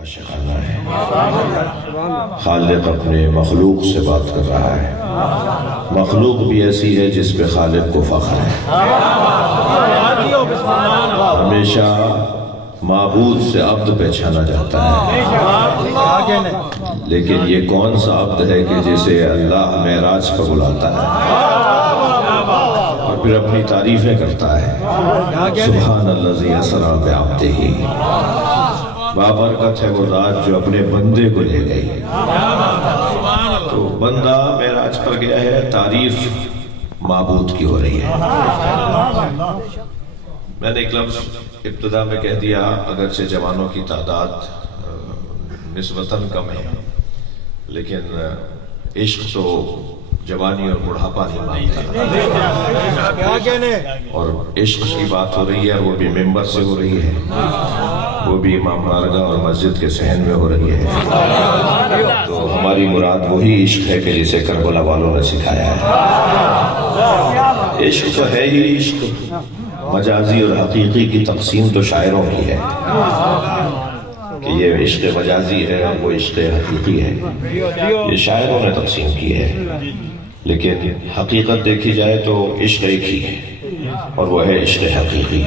عاشقانہ ہے۔ خالق اپنے مخلوق سے بات کر رہا ہے، مخلوق بھی ایسی ہے جس پہ خالق کو فخر ہے۔ ہمیشہ معبود سے عبد پہچانا جاتا ہے، لیکن یہ کون سا عبد ہے کہ جسے اللہ معراج پر بلاتا ہے اور پھر اپنی تعریفیں کرتا ہے۔ سبحان الذی اسریٰ بعبدہ، بابرکت ہے وہ ذات جو اپنے بندے کو لے گئی۔ تو بندہ معراج پر گیا ہے، تعریف معبود کی ہو رہی ہے۔ میں نے ایک لفظ ابتدا میں کہہ دیا، اگرچہ جوانوں کی تعداد نسبتاً کم ہے، لیکن عشق تو جوانی اور بڑھاپا نہیں مانتا، اور عشق کی بات ہو رہی ہے، وہ بھی ممبر سے ہو رہی ہے، وہ بھی امام بارگاہ اور مسجد کے صحن میں ہو رہی ہے۔ تو ہماری مراد وہی عشق ہے کہ جسے کربلا والوں نے سکھایا ہے۔ عشق تو ہے ہی عشق، مجازی اور حقیقی کی تقسیم تو شاعروں کی ہے کہ یہ عشق مجازی ہے اور وہ عشق حقیقی ہے، یہ شاعروں نے تقسیم کی ہے، لیکن حقیقت دیکھی جائے تو عشق ایک ہی ہے، اور وہ ہے عشق حقیقی۔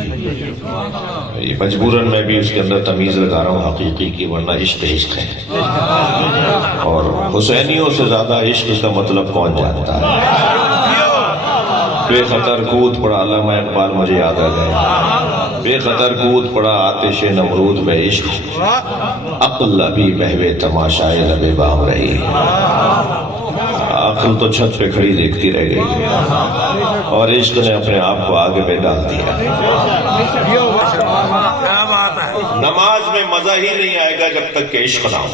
یہ مجبوراً میں بھی اس کے اندر تمیز لگا رہا ہوں حقیقی کی، ورنہ عشق عشق ہے۔ اور حسینیوں سے زیادہ عشق کا مطلب کون جانتا ہے؟ بے خطر کود پڑا، علامہ اقبال مجھے یاد آ گیا، بے خطر کود پڑا آتش نمرود میں عشق، عقل ابھی محو تماشائے لب بام رہی۔ عقل تو چھت پہ کھڑی دیکھتی رہ گئی، اور عشق نے اپنے آپ کو آگے میں ڈال دیا۔ نماز میں مزہ ہی نہیں آئے گا جب تک کہ عشق نہ ہو،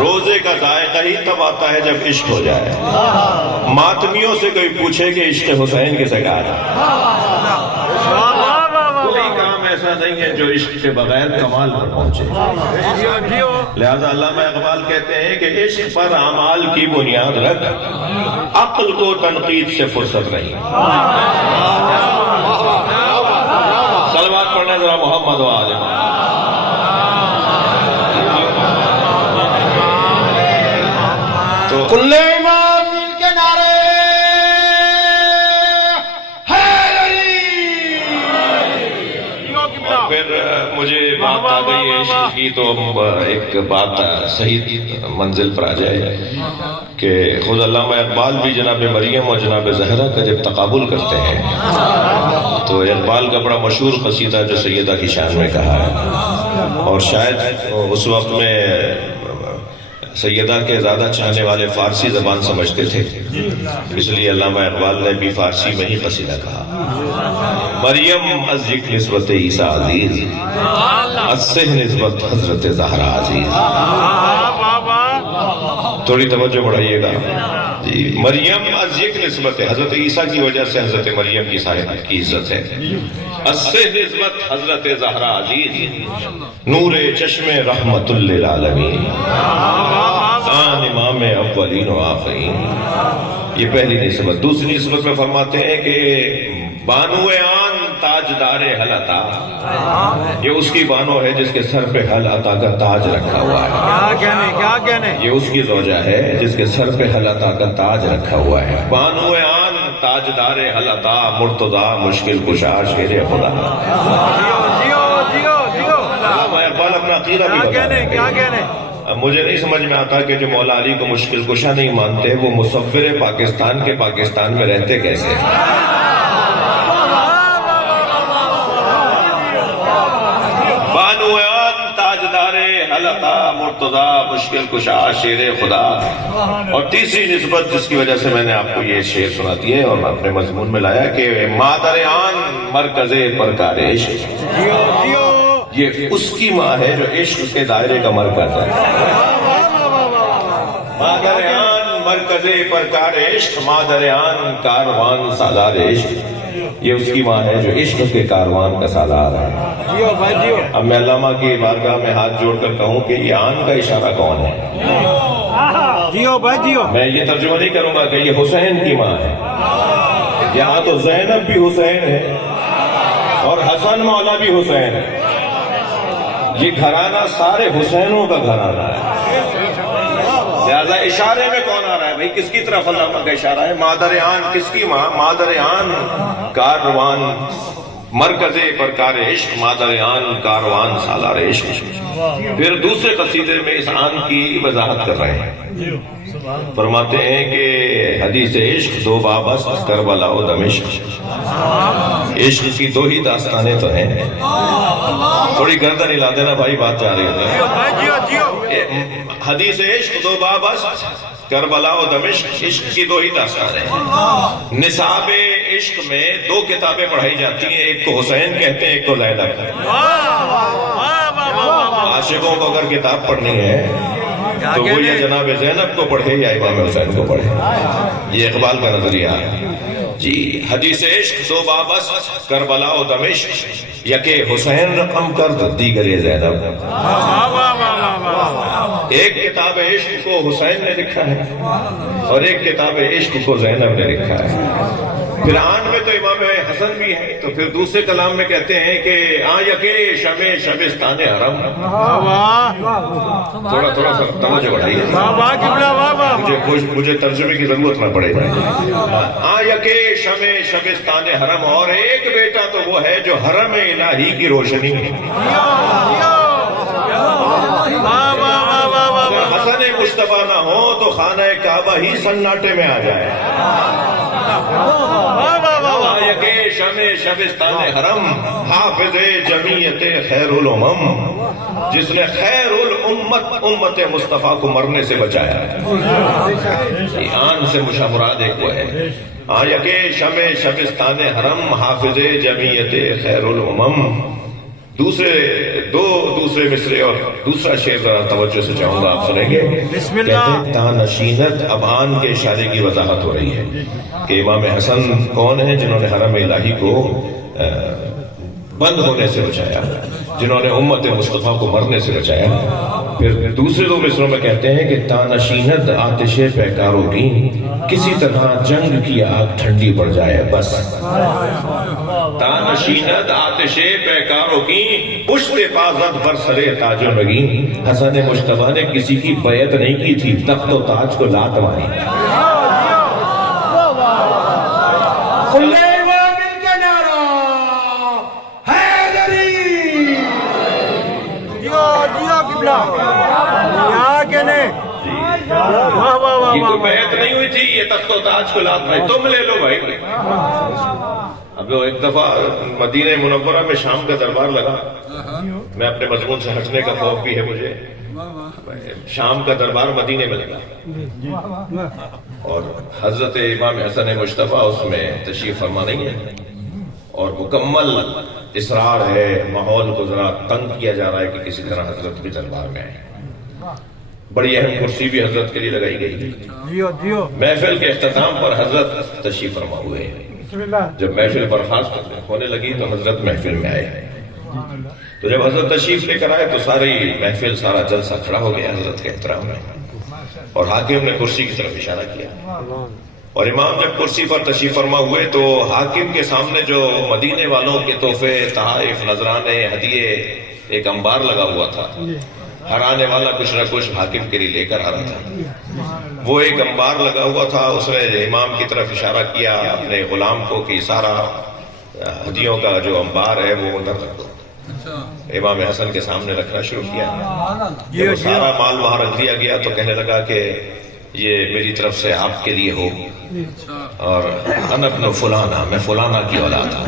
روزے کا ذائقہ ہی تب آتا ہے جب عشق ہو جائے۔ ماتمیوں سے کوئی پوچھے کہ عشق حسین کسے کہا ہے، کوئی کام ایسا نہیں ہے جو عشق کے بغیر کمال پر پہنچے۔ لہذا علامہ اقبال کہتے ہیں کہ عشق پر اعمال کی بنیاد رکھ، عقل کو تنقید سے فرصت نہیں۔ صلوات پڑھنے ذرا محمد و آل محمد۔ تو کل امام مل کے نعرے پھر مجھے بات آ گئی عشق کی، تو ایک بات صحیح منزل پر آ جائے کہ خود علامہ اقبال بھی جناب مریم اور جناب زہرا کا جب تقابل کرتے ہیں، تو اقبال کا بڑا مشہور قصیدہ جو سیدہ کی شان میں کہا ہے، اور شاید اس وقت میں سیدہ کے زیادہ چاہنے والے فارسی زبان سمجھتے تھے، اس لیے علامہ اقبال نے بھی فارسی میں ہی قصیدہ کہا۔ مریم از یک نسبت عیسیٰ عزیز، از سے نسبت حضرت زہرا عزیز۔ تھوڑی توجہ بڑھائیے گا جی۔ مریم از یک نسبت ہے، حضرت عیسیٰ کی وجہ سے حضرت مریم کی صاحب کی عزت ہے۔ از سے نسبت حضرت زہرا عزیز، نور چشم رحمت للعالمین، آن امام اولین و آخرین۔ یہ پہلی نسبت۔ دوسری نسبت میں فرماتے ہیں کہ بانو آن تاجدار حل عطا، یہ اس کی بانو ہے جس کے سر پہ حل عطا کا تاج رکھا ہوا ہے۔ کیا کہنے یہ اس کی زوجہ ہے جس کے سر پہ حل عطا کا تاج رکھا ہوا ہے۔ بانو آن تاجدار حل عطا، مرتضی مشکل کشا شیر خدا۔ علامہ اقبال اپنا عقیدہ بھی بتاتے ہیں۔ کیا کہنے مجھے نہیں سمجھ میں آتا کہ جو مولا علی کو مشکل کشا نہیں مانتے، وہ مصور پاکستان کے پاکستان میں رہتے کیسے؟ بانویان تاجدار حلقہ مرتضی مشکل کشا شیر خدا۔ اور تیسری نسبت جس کی وجہ سے میں نے آپ کو یہ شعر سنا دی ہے اور اپنے مضمون میں لایا کہ مادر آن مرکز پرکار عشق، یہ اس کی ماں ہے جو عشق کے دائرے کا مرکز ہے۔ مادر آن مرکز پرکار عشق، مادر آن کاروان سالار عشق، یہ اس کی ماں ہے جو عشق کے کاروان کا سالار ہے۔ اب میں علامہ کی بارگاہ میں ہاتھ جوڑ کر کہوں کہ یہ آن کا اشارہ کون ہے؟ میں یہ ترجمہ نہیں کروں گا کہ یہ حسین کی ماں ہے، یہاں تو زینب بھی حسین ہے اور حسن مولا بھی حسین ہے، یہ گھرانہ سارے حسینوں کا گھرانہ ہے. لہذا اشارے میں کون آ رہا ہے بھائی؟ کس کی طرف علامہ کا اشارہ ہے؟ مادر آن. کس کی ماں؟ مادر آن کاروان مرکز پرکار عشق، مادر آن کاروان سالار عشق. پھر دوسرے قصیدے میں اس آن کی وضاحت کر رہے ہیں. فرماتے ہیں کہ حدیث عشق دو بابست کربلا و دمشق. عشق کی دو ہی داستانیں تو ہیں. تھوڑی گردن ہلا دینا بھائی، بات جا رہی ہے. حدیث عشق دو بابست کربلا و دمشق، عشق کی دو ہی داستانیں. نصاب عشق میں دو کتابیں پڑھائی جاتی ہیں، ایک کو حسین کہتے ہیں، ایک کو زینب. عاشقوں کو اگر کتاب پڑھنی ہے تو وہ یا جناب زینب کو پڑھے یا امام حسین کو پڑھے. یہ اقبال کا نظریہ ہے جی. حدیث عشق دو بابست کربلا و دمشق، یکے حسین رقم کر دیگر زینب. ایک کتاب عشق کو حسین نے لکھا ہے اور ایک کتاب عشق کو زینب نے لکھا ہے. پھر آن میں تو امام حسن بھی ہے، تو پھر دوسرے کلام میں کہتے ہیں کہ یکے شمع شبستان حرم. تھوڑا سا توجہ بڑھائیے، مجھے ترجمے کی ضرورت نہ پڑے. یکے شمع شبستان حرم، اور ایک بیٹا تو وہ ہے جو حرم الہی کی روشنی ہے. حسن مصطفیٰ نہ ہو تو خانہ کعبہ ہی سناٹے میں آ جائے. یکے شمع شبستان حرم، حافظ جمیعت خیر الامم، جس نے خیر الامت امت مصطفیٰ کو مرنے سے بچایا. آن سے مراد ایک وہ ہے. یکے شمع شبستان حرم، حافظ جمیعت خیر الامم. دوسرے مصرے اور دوسرا شعر ذرا توجہ سے چاہوں گا، آپ سنیں گے. کہتے ہیں تانشینت. اب آن کے اشارے کی وضاحت ہو رہی ہے کہ امام حسن کون ہیں جنہوں نے حرم الہی کو بند ہونے سے بچایا، جنہوں نے امت مصطفیٰ کو مرنے سے بچایا. پھر دوسرے دو مصروں میں کہتے ہیں کہ تانشینت آتش پیکاروں کی، کسی طرح جنگ کی آگ ٹھنڈی پڑ جائے بس. تانشینت آتش پیکاروں کی، پشت پازد بر سرے تاج و نگین. حسن مجتبیٰ نے کسی کی بیعت نہیں کی تھی، تخت و تاج کو لات ماری. یہ کوئی بیعت نہیں ہوئی تھی، یہ تخت و تاج کو لات ماری. تم لے لو بھائی. اب ایک دفعہ مدینہ منورہ میں شام کا دربار لگا. میں اپنے مضمون سے ہٹنے کا خوف بھی ہے مجھے. شام کا دربار مدینے میں لگا اور حضرت امام حسن مجتبیٰ اس میں تشریف فرما نہیں ہے، اور مکمل اصرار ہے، ماحول کو ذرا تنگ کیا جا رہا ہے کہ کسی طرح حضرت بھی دربار میں آئے. بڑی اہم کرسی بھی حضرت کے لیے لگائی گئی. محفل کے اختتام پر حضرت تشریف فرما ہوئے. جب محفل برخاست ہونے لگی تو حضرت محفل میں آئے. تو جب حضرت تشریف لے کر آئے تو ساری محفل، سارا جلسہ کھڑا ہو گیا حضرت کے احترام میں، اور حاکم نے کرسی کی طرف اشارہ کیا. اور امام جب کرسی پر تشریف فرما ہوئے تو حاکم کے سامنے جو مدینے والوں کے تحفے، تحائف، نذرانے، ہدیے، ایک انبار لگا ہوا تھا. ہر آنے والا کچھ نہ کچھ حاکم کے لیے لے کر آ رہا تھا. وہ ایک انبار لگا ہوا تھا. اس نے امام کی طرف اشارہ کیا اپنے غلام کو کہ سارا ہدیوں کا جو انبار ہے وہ ادھر رکھ دو. امام حسن کے سامنے رکھنا شروع کیا. جب سارا مال وہاں رکھ دیا گیا تو کہنے لگا کہ یہ میری طرف سے آپ کے لیے ہو، اور انا ابن فلانا، میں فلانا کی اولاد ہوں.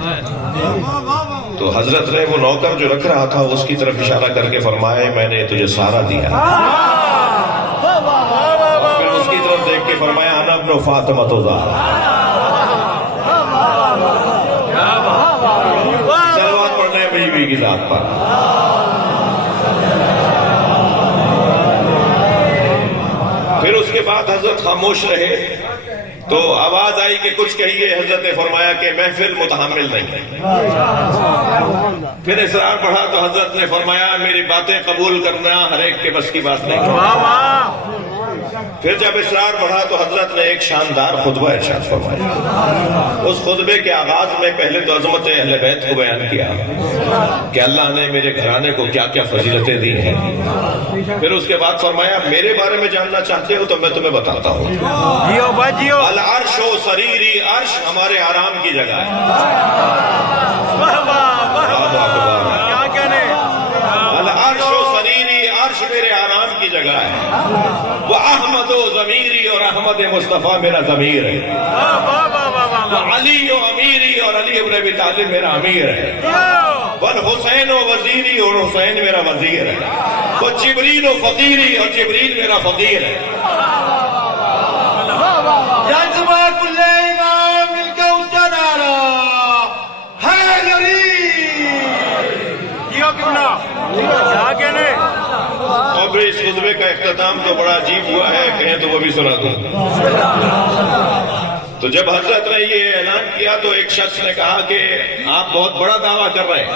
تو حضرت نے وہ نوکر جو رکھ رہا تھا اس کی طرف اشارہ کر کے فرمایا میں نے تجھے سارا دیا. پھر اس کی طرف دیکھ کے فرمایا انا ابن فاطمہ الزہرا. صلوات پڑھنا ہے میری بیوی کی ذات پر. پھر اس کے بعد حضرت خاموش رہے تو آواز آئی کہ کچھ کہیے. حضرت نے فرمایا کہ محفل متحمل نہیں ہے. پھر اصرار بڑھا تو حضرت نے فرمایا میری باتیں قبول کرنا ہر ایک کے بس کی بات نہیں. پھر جب اصرار بڑھا تو حضرت نے ایک شاندار خطبہ ارشاد فرمایا. اس خطبے کے آغاز میں پہلے تو عظمت اہل بیت کو بیان کیا کہ اللہ نے میرے گھرانے کو کیا کیا فضیلتیں دی ہیں. پھر اس کے بعد فرمایا میرے بارے میں جاننا چاہتے ہو تو میں تمہیں بتاتا ہوں. جیو بھائی جیو. العرش و سریری، عرش ہمارے آرام کی جگہ ہے. کیا کہنے. العرش و سریری، عرش میرے آرام کی جگہ ہے. وہ احمد و ضمیری، اور احمد مصطفیٰ میرا ضمیر ہے. وہ علی و امیری، اور علی ابن ابی طالب میرا امیر ہے. والحسین و وزیری، اور حسین میرا وزیر ہے. وہ جبریل و فقیری، اور جبریل میرا فقیر ہے. جذبہ کل امام مل کے اونچا نعرہ حیدری. جیو قبلہ. کیا کہنے. اور اس خطبے کا اختتام تو بڑا عجیب ہوا ہے، کہیں تو وہ بھی سنا دوں. تو جب حضرت نے یہ اعلان کیا تو ایک شخص نے کہا کہ آپ بہت بڑا دعویٰ کر رہے ہیں.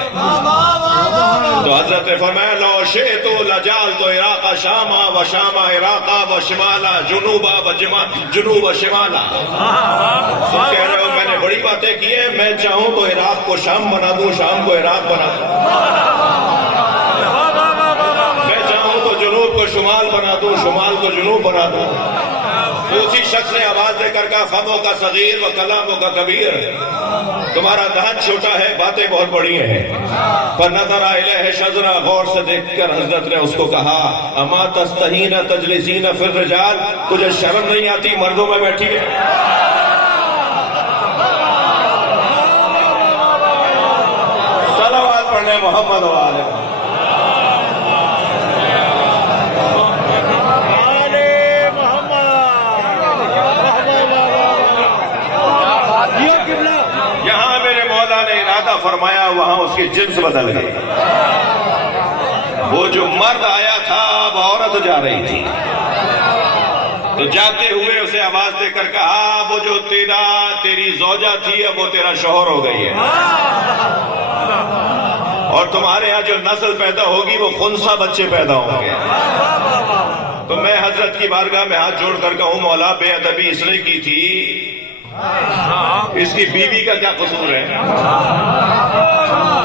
تو حضرت نے فرمایا لو شئت لجعلت عراق شاما و شام عراقا و شمالا جنوبا و جنوب و شمالا. کہہ رہے ہو میں نے بڑی باتیں کی ہیں، میں چاہوں تو عراق کو شام بنا دوں، شام کو عراق بنا دوں. میں چاہوں تو جنوب کو شمال بنا دوں، شمال کو جنوب بنا دوں. اسی شخص نے آواز دے کر کہا فموں کا صغیر و کلاموں کا کبیر. تمہارا دہن چھوٹا ہے، باتیں بہت بڑی ہیں. فنظر الیہ شذرا، غور سے دیکھ کر حضرت نے اس کو کہا اما تستحین تجلسین فی الرجال، تجھے شرم نہیں آتی مردوں میں بیٹھی ہے؟ صلوات پڑھنے محمد و آلہ. فرمایا وہاں اس کی جنس بدل گئی. وہ جو مرد آیا تھا اب عورت جا رہی تھی. تو جاتے ہوئے اسے آواز دے کر کہا وہ جو تیری زوجہ تھی اب وہ تیرا شوہر ہو گئی ہے، اور تمہارے ہاں جو نسل پیدا ہوگی وہ خنثی بچے پیدا ہوں گے. تو میں حضرت کی بارگاہ میں ہاتھ جوڑ کر کہوں مولا بے ادبی اس نے کی تھی، اس کی بیوی کا کیا قصور ہے؟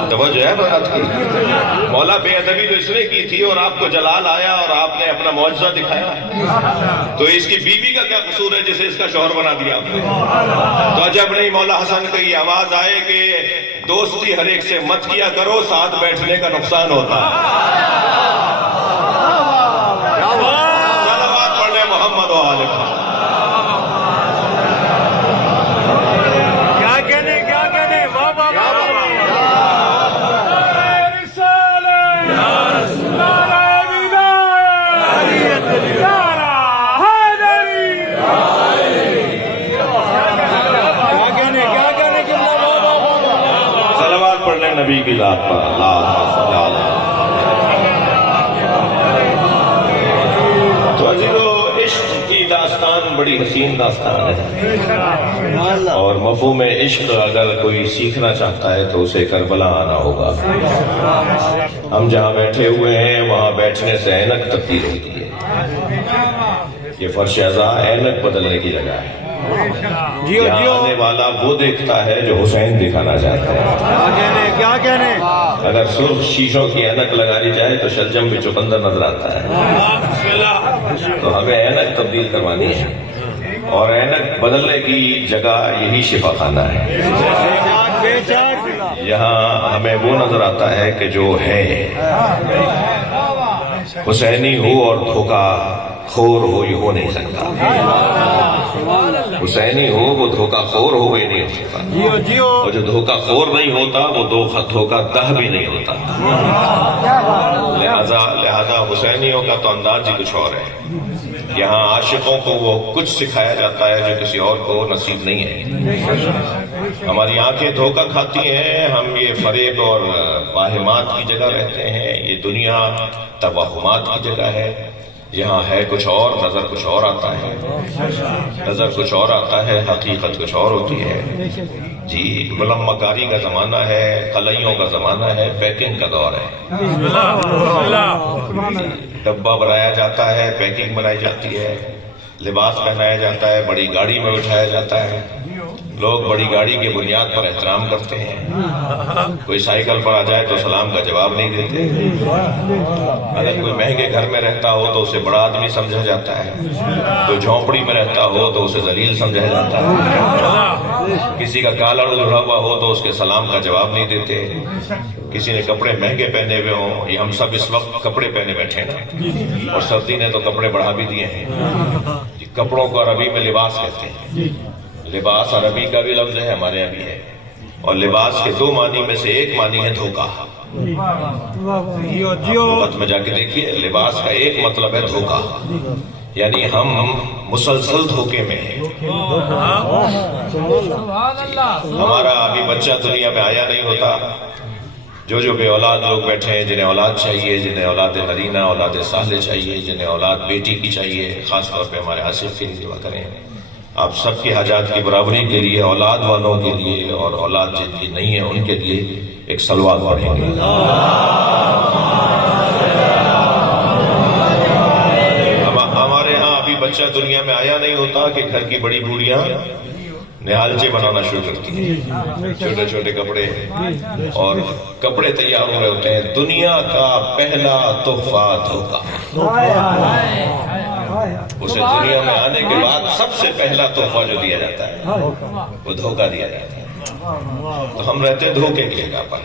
توجہ ہے بات کی. مولا بے ادبی تو اس نے کی تھی اور آپ کو جلال آیا اور آپ نے اپنا معجزہ دکھایا، تو اس کی بیوی کا کیا قصور ہے جسے اس کا شوہر بنا دیا آپ نے؟ تو عجب نہیں مولا حسن کی یہ آواز آئے کہ دوستی ہر ایک سے مت کیا کرو، ساتھ بیٹھنے کا نقصان ہوتا ہے. صلوات پڑھنے محمد و آلہ. نبی کی ذات پر تو عزیزو عشق کی داستان بڑی حسین داستان ہے، اور مفہوم عشق اگر کوئی سیکھنا چاہتا ہے تو اسے کربلا آنا ہوگا. ہم جہاں بیٹھے ہوئے ہیں وہاں بیٹھنے سے اینک تبدیل ہوتی ہے. یہ فرش ازاں اینک بدلنے کی جگہ ہے. یہاں آنے والا وہ دیکھتا ہے جو حسین دکھانا چاہتا ہے. کیا کہنے. اگر سرخ شیشوں کی اینک لگا لی جائے تو شلجم بھی چقندر نظر آتا ہے. تو ہمیں اینک تبدیل کروانی ہے، اور اینک بدلنے کی جگہ یہی شفا خانہ ہے. یہاں ہمیں وہ نظر آتا ہے کہ جو ہے حسینی ہو اور دھوکہ خور ہو یہ ہو نہیں سکتا. حسینی ہو وہ دھوکہ خور ہو یہ نہیں ہو سکتا، اور جو دھوکہ خور نہیں ہوتا وہ دھوکہ دہ بھی نہیں ہوتا. لہذا حسینیوں کا تو انداز ہی کچھ اور ہے. یہاں عاشقوں کو وہ کچھ سکھایا جاتا ہے جو کسی اور کو نصیب نہیں ہے. ہماری آنکھیں دھوکہ کھاتی ہیں، ہم یہ فریب اور واہمات کی جگہ رہتے ہیں. یہ دنیا توہمات کی جگہ ہے. یہاں ہے کچھ اور، نظر کچھ اور آتا ہے. نظر کچھ اور آتا ہے، حقیقت کچھ اور ہوتی ہے. جی ملمہ کاری کا زمانہ ہے، قلیوں کا زمانہ ہے، پیکنگ کا دور ہے. ڈبہ بنایا جاتا ہے، پیکنگ بنائی جاتی ہے، لباس پہنایا جاتا ہے، بڑی گاڑی میں اٹھایا جاتا ہے، لوگ بڑی گاڑی کی بنیاد پر احترام کرتے ہیں، کوئی سائیکل پر آ جائے تو سلام کا جواب نہیں دیتے، اگر کوئی مہنگے گھر میں رہتا ہو تو اسے بڑا آدمی سمجھا جاتا ہے، کوئی جھونپڑی میں رہتا ہو تو اسے ذلیل سمجھا جاتا ہے، کسی کا کالر اڑا ہوا ہو تو اس کے سلام کا جواب نہیں دیتے، کسی نے کپڑے مہنگے پہنے ہوئے ہوں، یہ ہم سب اس وقت کپڑے پہنے بیٹھے ہیں نا، اور سردی نے تو کپڑے بڑھا بھی دیے ہیں، کپڑوں کو عربی میں لباس کہتے ہیں، لباس عربی کا بھی لفظ ہے، ہمارے یہاں بھی ہے، اور لباس کے دو معنی میں سے ایک معنی ہے دھوکہ، لغت میں جا کے دیکھیے، لباس کا ایک مطلب ہے دھوکہ، یعنی ہم مسلسل دھوکے میں ہیں، ہمارا ابھی بچہ دنیا میں آیا نہیں ہوتا، جو بے اولاد لوگ بیٹھے ہیں، جنہیں اولاد چاہیے، جنہیں اولاد نرینہ اولاد صالح چاہیے، جنہیں اولاد بیٹی کی چاہیے، خاص طور پہ ہمارے آصف کے لیے دعا کریں، آپ سب کی حاجات کی برابری کے لیے، اولاد والوں کے لیے اور اولاد جن کی نہیں ہے ان کے لیے ایک صلوات پڑھیں گے۔ ہمارے ہاں ابھی بچہ دنیا میں آیا نہیں ہوتا کہ گھر کی بڑی بوڑھیاں نہالچے بنانا شروع کرتی ہیں، چھوٹے چھوٹے کپڑے، اور کپڑے تیار ہو رہے ہوتے ہیں، دنیا کا پہلا تحفہ دھوکہ، اسے دنیا میں آنے کے بعد سب سے پہلا تحفہ جو دیا جاتا ہے وہ دھوکہ دیا جاتا ہے، تو ہم رہتے ہیں دھوکے کی جگہ پر،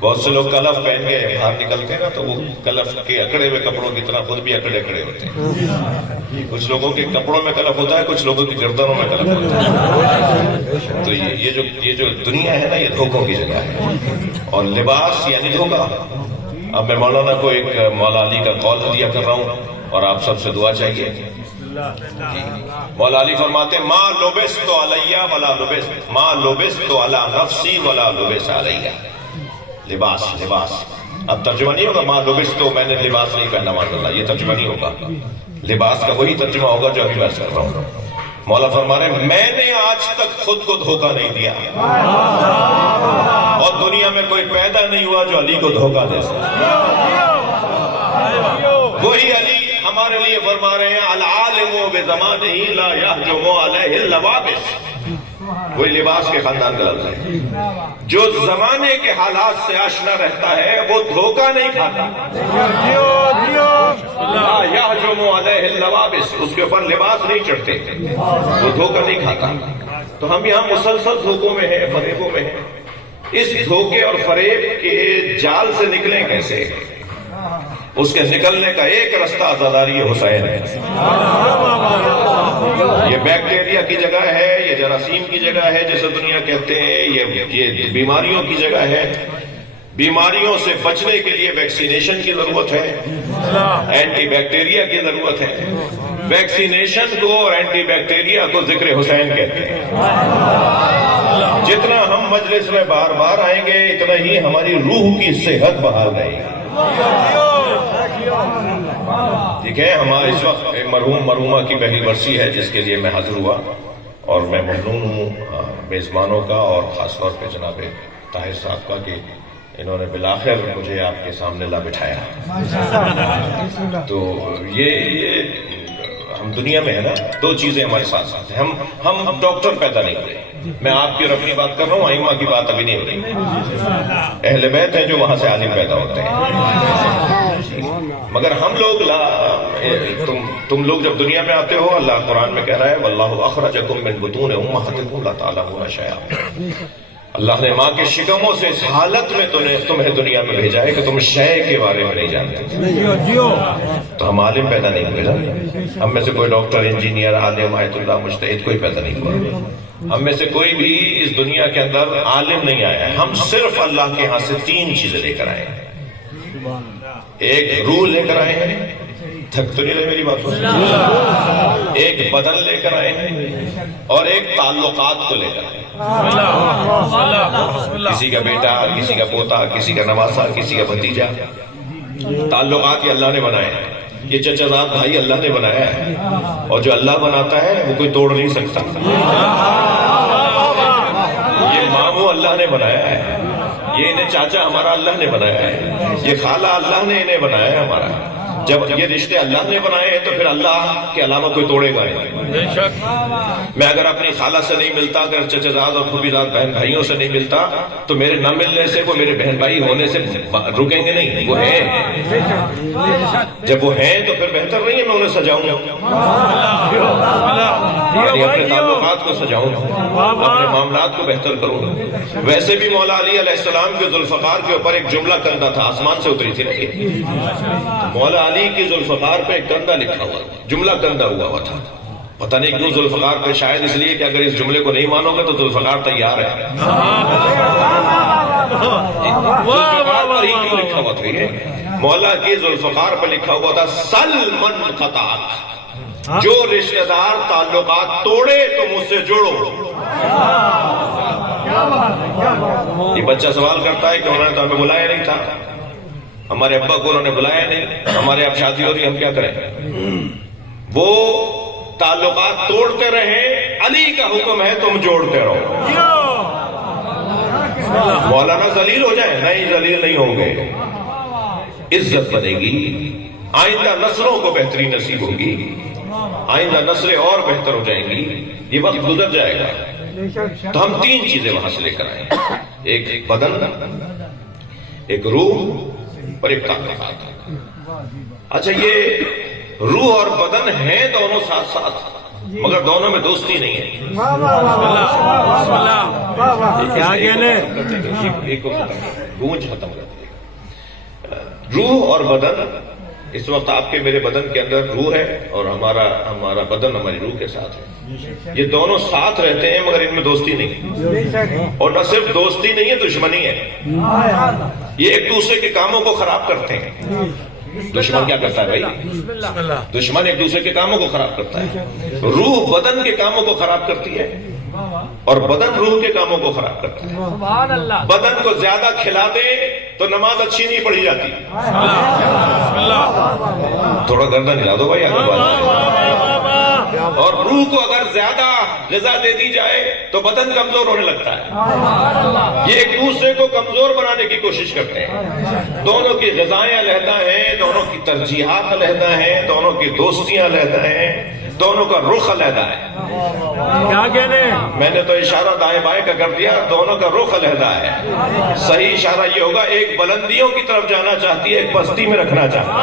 بہت سے لوگ کلف پہن کے باہر نکلتے ہیں نا تو وہ کلف کے اکڑے ہوئے کپڑوں کی طرح خود بھی اکڑے ہوتے ہیں، کچھ لوگوں کے کپڑوں میں کلف ہوتا ہے، کچھ لوگوں کی گردنوں میں کلف ہوتا ہے، تو یہ جو دنیا ہے نا یہ دھوکوں کی جگہ ہے، اور لباس یعنی دھوکہ۔ اب میں مولانا کو ایک مولا علی کا قول ہدیہ کر رہا ہوں اور آپ سب سے دعا چاہیے۔ مولا علی فرماتے ہیں ما لبست علیہ ولا لبست، ما لبست علی نفسی ولا لبس علیہ، لباس اب ترجمہ نہیں ہوگا ما لبست، میں نے لباس نہیں پہنا معاذ اللہ، یہ ترجمہ نہیں ہوگا، لباس کا وہی ترجمہ ہوگا جو ابھی میں کر رہا ہوں۔ مولا فرما رہے ہیں میں نے آج تک خود کو دھوکہ نہیں دیا، اور دنیا میں کوئی پیدا نہیں ہوا جو علی کو دھوکہ دے سکے، وہی علی ہمارے لیے فرما رہے ہیں العالم بزمانہ لا یحجم علیہ اللوابس، وہی لباس کے خاندان کا لفظ ہے، جو زمانے کے حالات سے آشنا رہتا ہے وہ دھوکہ نہیں کھاتا، لا یحجم علیہ اللوابس، اس کے اوپر لباس نہیں چڑھتے، وہ دھوکہ نہیں کھاتا۔ تو ہم یہاں مسلسل دھوکوں میں ہیں، فریبوں میں ہیں، اس دھوکے اور فریب کے جال سے نکلیں کیسے؟ اس کے نکلنے کا ایک رستہ عزاداری حسین ہے، یہ بیکٹیریا کی جگہ ہے، یہ جراثیم کی جگہ ہے جیسے دنیا کہتے ہیں، یہ بیماریوں کی جگہ ہے، بیماریوں سے بچنے کے لیے ویکسینیشن کی ضرورت ہے، اینٹی بیکٹیریا کی ضرورت ہے، ویکسینیشن کو اور اینٹی بیکٹیریا کو ذکر حسین کہتے ہیں۔ جتنا ہم مجلس میں بار بار آئیں گے اتنا ہی ہماری روح کی صحت بحال رہے گی۔ ٹھیک ہے، ہمارا اس وقت مرحومہ کی پہلی برسی ہے جس کے لیے میں حاضر ہوا، اور میں ممنون ہوں میزبانوں کا اور خاص طور پہ جناب طاہر صاحب کا کہ انہوں نے بالآخر مجھے آپ کے سامنے لا بٹھایا۔ تو یہ ہم دنیا میں ہے نا، دو چیزیں ہمارے ساتھ ساتھ ہیں، ہم ڈاکٹر پیدا نہیں ہوئے، میں آپ کی اور اپنی بات کر رہا ہوں، ائمہ کی بات ابھی نہیں ہو رہی، اہل بیت ہیں جو وہاں سے عالم پیدا ہوتے ہیں، مگر ہم لوگ تم لوگ جب دنیا میں آتے ہو، اللہ قرآن میں کہہ رہا ہے واللہ اخرجکم من بطون امہاتکم لا تعلمون شیئا، اللہ نے ماں کے شکموں سے اس حالت میں تمہیں دنیا میں بھیجا ہے کہ تم شے کے بارے میں نہیں جانتے، تو ہم عالم پیدا نہیں ہوئے نا، ہم میں سے کوئی ڈاکٹر، انجینئر، عالم، آیت اللہ، مجتہد کوئی پیدا نہیں ہوا، ہم میں سے کوئی بھی اس دنیا کے اندر عالم نہیں آیا ہے، ہم صرف اللہ کے ہاں سے تین چیزیں لے کر آئے ہیں، ایک روح لے کر آئے ہیں، تھک تو نہیں رہے میری بات کو، ایک بدن لے کر آئے ہیں، اور ایک تعلقات کو لے کر آئے ہیں، کسی کا بیٹا، کسی کا پوتا، کسی کا نواسا، کسی کا بھتیجا، تعلقات یہ اللہ نے بنائے ہیں، یہ چچا زاد بھائی اللہ نے بنایا ہے، اور جو اللہ بناتا ہے وہ کوئی توڑ نہیں سکتا، یہ ماموں اللہ نے بنایا ہے، یہ انہیں چاچا ہمارا اللہ نے بنایا ہے، یہ خالہ اللہ نے انہیں بنایا ہے ہمارا، جب یہ رشتے اللہ نے بنائے ہیں تو پھر اللہ کے علاوہ کوئی توڑے گا نہیں۔ میں اگر اپنی خالہ سے نہیں ملتا، اگر چچا زاد اور پھوپھی زاد بہن بھائیوں سے نہیں ملتا تو میرے نہ ملنے سے، وہ میرے بہن بھائی ہونے سے رکیں گے نہیں، وہ ہیں۔ جب وہ ہیں تو پھر بہتر نہیں ہے میں انہیں سجاؤں گا، یعنی اپنے تعلقات کو سجاؤں گا، اپنے معاملات کو بہتر کروں گا۔ ویسے بھی مولا علی علیہ السلام کے ذوالفقار کے اوپر ایک جملہ کندہ تھا، آسمان سے اتری تھی نا یہ۔ مولا علی کی ذوالفقار پہ ایک کندہ لکھا ہوا، جملہ کندہ ہوا تھا، پتہ نہیں کیوں ذوالفقار پہ، شاید اس لیے کہ اگر اس جملے کو نہیں مانو گے تو ذوالفقار تیار ہے۔ ذوالفقار پر ہی کیوں لکھا ہوا تھا یہ؟ مولا کی ذوالفقار پہ لکھا ہوا تھا سل من قطعک، جو رشتہ دار تعلقات توڑے تو مجھ سے جوڑو۔ یہ بچہ سوال کرتا ہے کہ انہوں نے تو ہمیں بلایا نہیں تھا، ہمارے ابا کو انہوں نے بلایا نہیں، ہمارے اب شادی ہو رہی، ہم کیا کریں؟ وہ تعلقات توڑتے رہیں، علی کا حکم ہے تم جوڑتے رہو۔ مولانا ذلیل ہو جائیں؟ نہیں، ذلیل نہیں ہوں گے، عزت بنے گی، آئندہ نسلوں کو بہتری نصیب ہوگی، آئندہ نسلیں اور بہتر ہو جائیں گی، یہ وقت گزر جائے گا۔ تو ہم تین چیزیں وہاں سے لے کر آئیں، ایک بدن، ایک روح اور ایک تعلقات۔ اچھا، یہ روح اور بدن ہیں دونوں ساتھ ساتھ، مگر دونوں میں دوستی نہیں ہے۔ گونج ختم کر دیں۔ روح اور بدن، اس وقت آپ کے میرے بدن کے اندر روح ہے اور ہمارا بدن ہماری روح کے ساتھ ہے، یہ دونوں ساتھ رہتے ہیں مگر ان میں دوستی نہیں، اور نہ صرف دوستی نہیں ہے، دشمنی ہے۔ یہ ایک دوسرے کے کاموں کو خراب کرتے ہیں۔ دشمن کیا کرتا ہے بھائی؟ دشمن ایک دوسرے کے کاموں کو خراب کرتا ہے۔ روح بدن کے کاموں کو خراب کرتی ہے اور بدن روح کے کاموں کو خراب کرتا ہے۔ بدن کو زیادہ کھلا دے تو نماز اچھی نہیں پڑھی جاتی۔ تھوڑا گردن ہلا دو بھائی آگے بات۔ اور روح کو اگر زیادہ غذا دے دی جائے تو بدن کمزور ہونے لگتا ہے۔ یہ ایک دوسرے کو کمزور بنانے کی کوشش کرتے ہیں۔ دونوں کی غذائیں علیحدہ ہیں، دونوں کی ترجیحات علیحدہ ہیں، دونوں کی دوستیاں علیحدہ ہیں، دونوں کا رخ علیحدہ ہے۔ کیا کہنے؟ میں نے تو اشارہ دائیں بائیں کا کر دیا، دونوں کا رخ علیحدہ ہے۔ صحیح اشارہ یہ ہوگا، ایک بلندیوں کی طرف جانا چاہتی ہے، ایک پستی میں رکھنا چاہتی ہے۔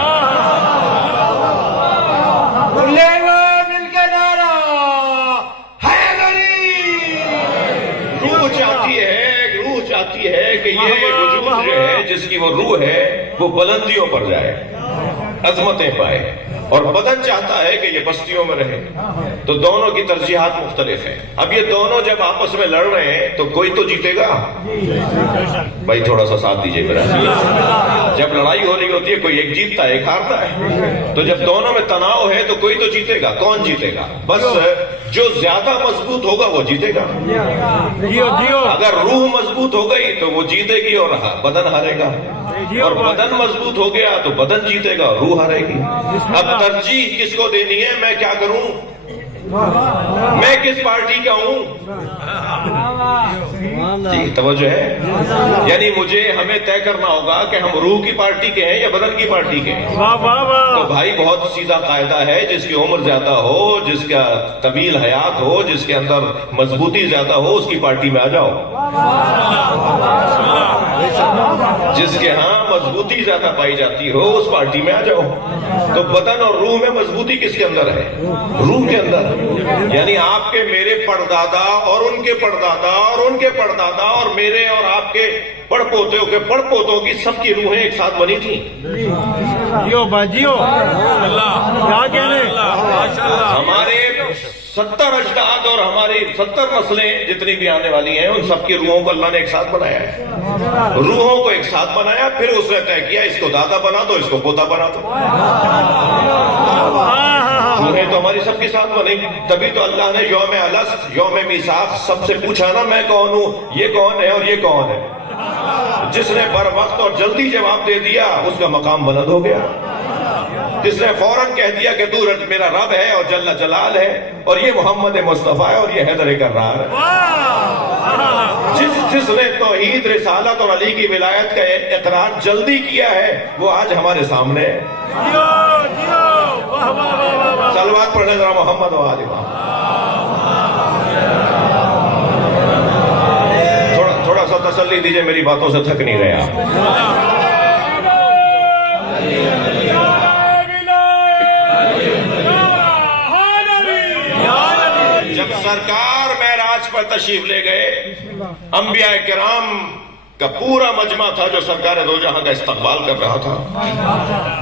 روح چاہتی ہے کہ یہ وجود جو ہے، جس کی وہ روح ہے، وہ بلندیوں پر جائے، عظمتیں پائے، اور بدن چاہتا ہے کہ یہ بستیوں میں رہے۔ تو دونوں کی ترجیحات مختلف ہیں۔ اب یہ دونوں جب آپس میں لڑ رہے ہیں تو کوئی تو جیتے گا بھائی، تھوڑا سا ساتھ دیجئے میرا۔ جب لڑائی ہو رہی ہوتی ہے کوئی ایک جیتتا ہے، ایک ہارتا ہے، تو جب دونوں میں تناؤ ہے تو کوئی تو جیتے گا۔ کون جیتے گا؟ بس جو زیادہ مضبوط ہوگا وہ جیتے گا۔ اگر روح مضبوط ہو گئی تو وہ جیتے گی اور بدن ہارے گا، اور بدن مضبوط ہو گیا تو بدن جیتے گا، روح ہارے گی۔ اب ترجیح کس کو دینی ہے؟ میں کیا کروں؟ میں کس پارٹی کا ہوں؟ توجہ ہے؟ یعنی ہمیں طے کرنا ہوگا کہ ہم روح کی پارٹی کے ہیں یا بدن کی پارٹی کے ہیں۔ تو بھائی بہت سیدھا قاعدہ ہے، جس کی عمر زیادہ ہو، جس کا طویل حیات ہو، جس کے اندر مضبوطی زیادہ ہو، اس کی پارٹی میں آ جاؤ۔ جس کے ہاں مضبوطی زیادہ پائی جاتی ہو اس پارٹی میں آ جاؤ۔ تو بدن اور روح میں مضبوطی کس کے اندر ہے؟ روح کے اندر۔ یعنی آپ کے میرے پڑدادا اور ان کے پڑدادا اور ان کے پڑدادا اور میرے اور آپ کے پڑ پوتوں کے پڑ پوتوں کی سب کی روحیں ایک ساتھ بنی تھیں۔ ہمارے 70 اجداد اور ہماری 70 نسلیں جتنی بھی آنے والی ہیں، ان سب کی روحوں کو اللہ نے ایک ساتھ بنایا ہے۔ روحوں کو ایک ساتھ بنایا، پھر اس نے طے کیا اس کو دادا بنا دو، اس کو پوتا بنا دو۔ روحیں تو ہماری سب کے ساتھ بنے گی، تبھی تو اللہ نے یوم الست، یوم میثاق سب سے پوچھا نا میں کون ہوں، یہ کون ہے اور یہ کون ہے۔ جس نے بر وقت اور جلدی جواب دے دیا اس کا مقام بلند ہو گیا۔ جس نے فوراً کہہ دیا کہ تو میرا رب ہے اور جل جلال ہے اور یہ محمد مصطفیٰ ہے اور یہ حیدر کرار ہے۔ جس نے توحید، رسالت اور علی کی ولایت کا اقرار جلدی کیا ہے وہ آج ہمارے سامنے ہے۔ صلوات پڑھنے ذرا محمد و آل محمد. تھوڑا سا تسلی دیجئے، میری باتوں سے تھک نہیں رہے آپ. جب سرکار معراج پر تشریف لے گئے، انبیاء کرام کا پورا مجمع تھا جو سرکار دو جہاں کا استقبال کر رہا تھا.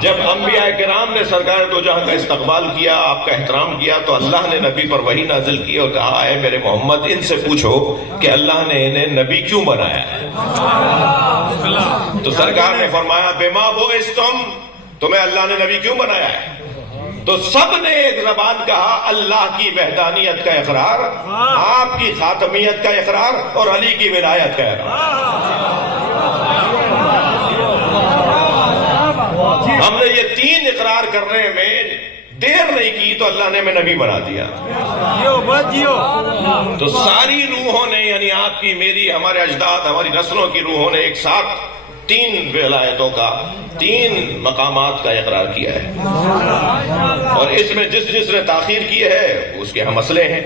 جب انبیاء کرام نے سرکار دو جہاں کا استقبال کیا، آپ کا احترام کیا، تو اللہ نے نبی پر وحی نازل کی اور کہا، اے میرے محمد ان سے پوچھو کہ اللہ نے انہیں نبی کیوں بنایا ہے. تو سرکار نے فرمایا، بما بعثتم، تمہیں اللہ نے نبی کیوں بنایا ہے؟ تو سب نے ایک زبان کہا، اللہ کی وحدانیت کا اقرار، آپ کی خاتمیت کا اقرار اور علی کی ولایت کا اقرار. ہم نے یہ تین اقرار کرنے میں دیر نہیں کی تو اللہ نے ہمیں نبی بنا دیا. تو ساری روحوں نے، یعنی آپ کی، میری، ہمارے اجداد، ہماری نسلوں کی روحوں نے ایک ساتھ تین ولایتوں کا، تین مقامات کا اقرار کیا ہے. اور اس میں جس نے تاخیر کی ہے اس کے ہم مسئلے ہیں،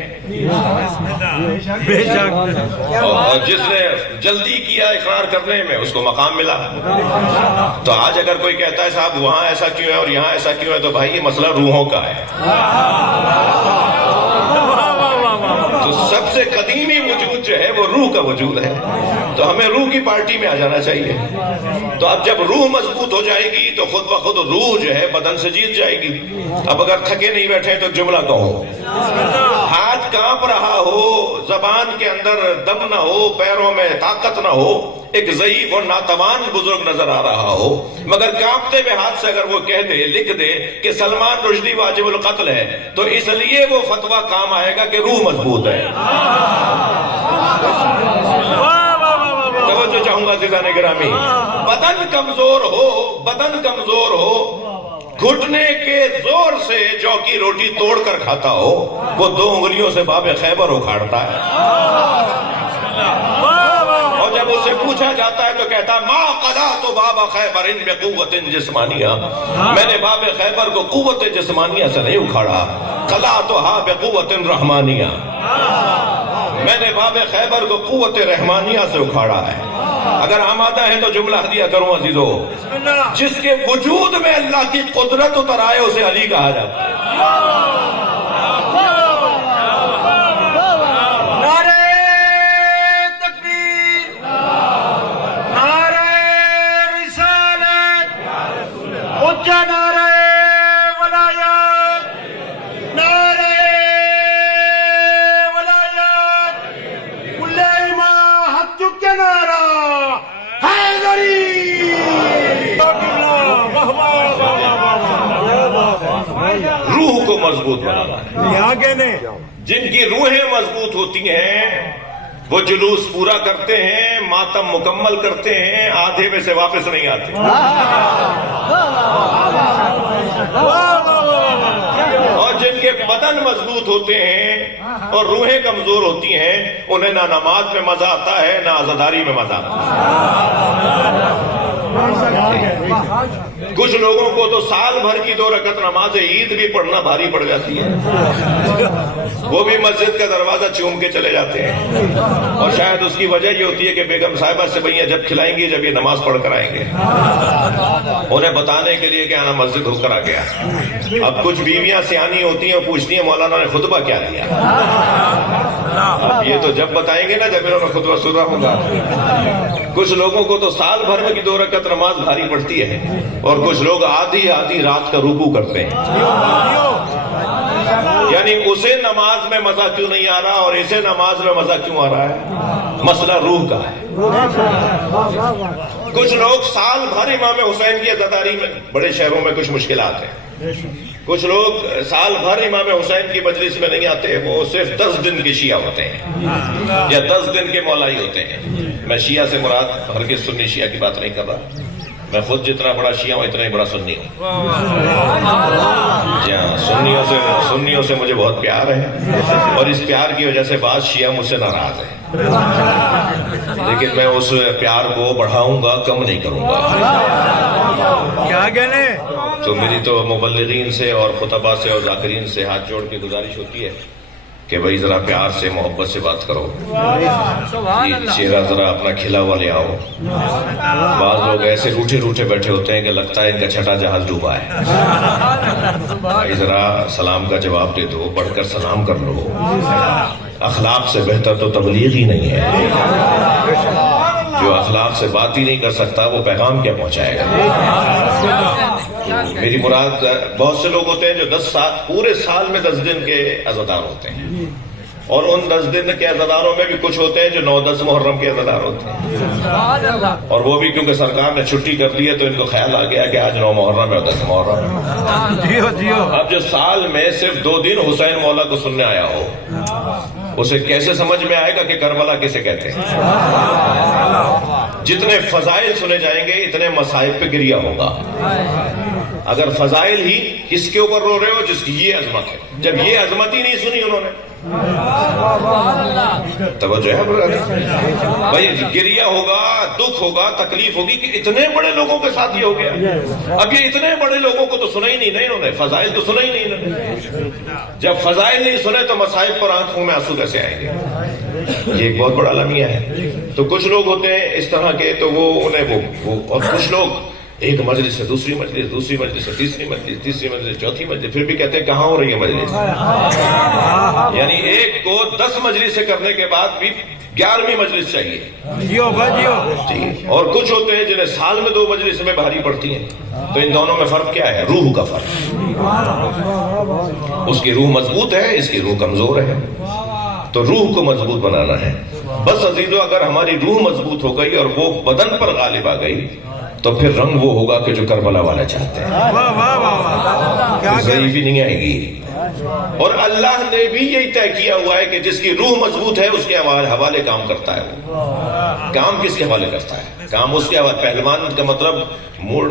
اور جس نے جلدی کیا اقرار کرنے میں اس کو مقام ملا. تو آج اگر کوئی کہتا ہے صاحب وہاں ایسا کیوں ہے اور یہاں ایسا کیوں ہے، تو بھائی یہ مسئلہ روحوں کا ہے. تو سب سے قدیمی وجود جو ہے وہ روح کا وجود ہے. تو ہمیں روح کی پارٹی میں آ جانا چاہیے. تو اب جب روح مضبوط ہو جائے گی تو خود بخود روح جو ہے بدن سے جیت جائے گی. اب اگر تھکے نہیں بیٹھے تو جملہ کہو، ہاتھ کانپ رہا ہو، زبان کے اندر دم نہ ہو، پیروں میں طاقت نہ ہو، ایک ضعیف اور ناتوان بزرگ نظر آ رہا ہو، مگر کانپتے ہوئے ہاتھ سے اگر وہ کہہ دے، لکھ دے کہ سلمان رشدی واجب القتل ہے، تو اس لیے وہ فتویٰ کام آئے گا کہ روح مضبوط ہے. توجہ چاہوں گا عزیزان گرامی، بدن کمزور ہو، گھٹنے کے زور سے جو کی روٹی توڑ کر کھاتا ہو، وہ دو انگلیوں سے باب خیبر اکھاڑتا ہے. اور جب اس سے پوچھا جاتا ہے تو کہتا ہے، ما قلعت باب خیبر بقوت جسمانیہ، میں نے باب خیبر کو قوت جسمانیہ سے نہیں اکھاڑا، قلعتها بقوت رحمانیہ، میں نے باب خیبر کو قوت رحمانیہ سے اکھاڑا ہے. اگر آمادہ ہیں تو جملہ ہدیہ کروں عزیزو، جس کے وجود میں اللہ کی قدرت اتر آئے اسے علی کہا جاتا ہے. نعرہ تکبیر، نعرہ رسالت، اونچا نعرہ ولایت، نعرہ ولایت، کل امام ہاتھ چک کے نعرہ حیدری. روح کو مضبوط بنانا. جن کی روحیں مضبوط ہوتی ہیں وہ جلوس پورا کرتے ہیں، ماتم مکمل کرتے ہیں، آدھے میں سے واپس نہیں آتے. اور جن کے بدن مضبوط ہوتے ہیں اور روحیں کمزور ہوتی ہیں، انہیں نہ نماز میں مزہ آتا ہے نہ عزاداری میں مزہ آتا ہے. کچھ لوگوں کو تو سال بھر کی 2 رکعت نماز عید بھی پڑھنا بھاری پڑ جاتی ہے، وہ بھی مسجد کا دروازہ چوم کے چلے جاتے ہیں. اور شاید اس کی وجہ یہ ہوتی ہے کہ بیگم صاحبہ سے بھئیاں جب کھلائیں گی جب یہ نماز پڑھ کر آئیں گے، انہیں بتانے کے لیے کہ آنا مسجد ہو کر آ گیا. اب کچھ بیویاں سیانی ہوتی ہیں، پوچھتی ہیں مولانا نے خطبہ کیا دیا. اب یہ تو جب بتائیں گے نا جب انہوں نے خطبہ سنا ہوگا. کچھ لوگوں کو تو سال بھر میں کی 2 رکعت نماز بھاری پڑتی ہے، اور کچھ لوگ آدھی رات کا رکوع کرتے ہیں. یعنی اسے نماز میں مزہ کیوں نہیں آ رہا اور اسے نماز میں مزہ کیوں آ رہا ہے؟ مسئلہ روح کا ہے. کچھ لوگ سال بھر امام حسین کی عزاداری میں، بڑے شہروں میں کچھ مشکلات ہیں، کچھ لوگ سال بھر امام حسین کی مجلس میں نہیں آتے، وہ صرف 10 دن کے شیعہ ہوتے ہیں یا 10 دن کے مولائی ہوتے ہیں. میں شیعہ سے مراد ہرگز سنی شیعہ کی بات نہیں کر رہا، میں خود جتنا بڑا شیعہ ہوں اتنا ہی بڑا سنی ہوں. جی ہاں، سنیوں سے مجھے بہت پیار ہے، اور اس پیار کی وجہ سے بعض شیعہ مجھ سے ناراض ہیں. لیکن میں اس پیار کو بڑھاؤں گا، کم نہیں کروں گا۔ کیا کہنے؟ تو میری تو مبلغین سے اور خطبہ سے اور ذاکرین سے ہاتھ جوڑ کے گزارش ہوتی ہے کہ بھائی ذرا پیار سے محبت سے بات کرو، یہ چہرہ ذرا اپنا کھلا ہوا لے آؤ۔ بعض لوگ ایسے روٹھے روٹھے بیٹھے ہوتے ہیں کہ لگتا ہے ان کا چھٹا جہاز ڈوبا ہے۔ بھائی ذرا سلام کا جواب دے دو، پڑھ کر سلام کر لو۔ اخلاق سے بہتر تو تبلیغ ہی نہیں ہے۔ جو اخلاق سے بات ہی نہیں کر سکتا وہ پیغام کیا پہنچائے گا؟ میری مراد بہت سے لوگ ہوتے ہیں جو 10 سال پورے سال میں 10 دن کے عزادار ہوتے ہیں، اور ان 10 دن کے عزاداروں میں بھی کچھ ہوتے ہیں جو 9-10 محرم کے عزادار ہوتے ہیں، اور وہ بھی کیونکہ سرکار نے چھٹی کر دی ہے تو ان کو خیال آ گیا کہ آج 9 محرم ہے 10 محرم ہے۔ اب جو سال میں صرف 2 دن حسین مولا کو سننے آیا ہو، اسے کیسے سمجھ میں آئے گا کہ کربلا کسے کہتے ہیں؟ جتنے فضائل سنے جائیں گے اتنے مصائب پہ گریہ ہوگا۔ اگر فضائل ہی کس کے اوپر رو رہے ہو؟ جس کی یہ عظمت ہے۔ جب یہ عظمت ہی نہیں سنی انہوں نے، توجہ ہے بھائی، گریہ ہوگا، دکھ ہوگا، تکلیف ہوگی کہ اتنے بڑے لوگوں کے ساتھ یہ ہو گیا۔ اب یہ اتنے بڑے لوگوں کو تو سنا ہی نہیں انہوں نے، فضائل تو سنا ہی نہیں انہوں نے۔ جب فضائل نہیں سنے تو مصائب پر آنکھوں میں آنسو کیسے آئیں گے؟ یہ ایک بہت بڑا المیہ ہے۔ تو کچھ لوگ ہوتے ہیں اس طرح کے، تو وہ انہیں وہ اور کچھ لوگ ایک مجلس سے دوسری مجلس، دوسری مجلس سے تیسری مجلس، تیسری مجلس سے چوتھی مجلس، پھر بھی کہتے ہیں کہاں ہو رہی ہے مجلس؟ یعنی ایک کو 10 مجلس سے کرنے کے بعد بھی 11ویں مجلس چاہیے۔ اور کچھ ہوتے ہیں جنہیں سال میں 2 مجلس میں بھاری پڑتی ہیں۔ تو ان دونوں میں فرق کیا ہے؟ روح کا فرق۔ اس کی روح مضبوط ہے، اس کی روح کمزور ہے۔ تو روح کو مضبوط بنانا ہے۔ بس عزیزو، اگر ہماری روح مضبوط ہو گئی اور وہ بدن پر غالب آ گئی تو پھر رنگ وہ ہوگا کہ جو کربلا والے چاہتے ہیں، ضعیفی نہیں آئے گی۔ اور اللہ نے بھی یہی طے کیا ہوا ہے کہ جس کی روح مضبوط ہے اس کے حوالے کام کرتا ہے۔ وہ کام کس کے حوالے کرتا ہے؟ کام اس کے حوالے۔ پہلوان کا مطلب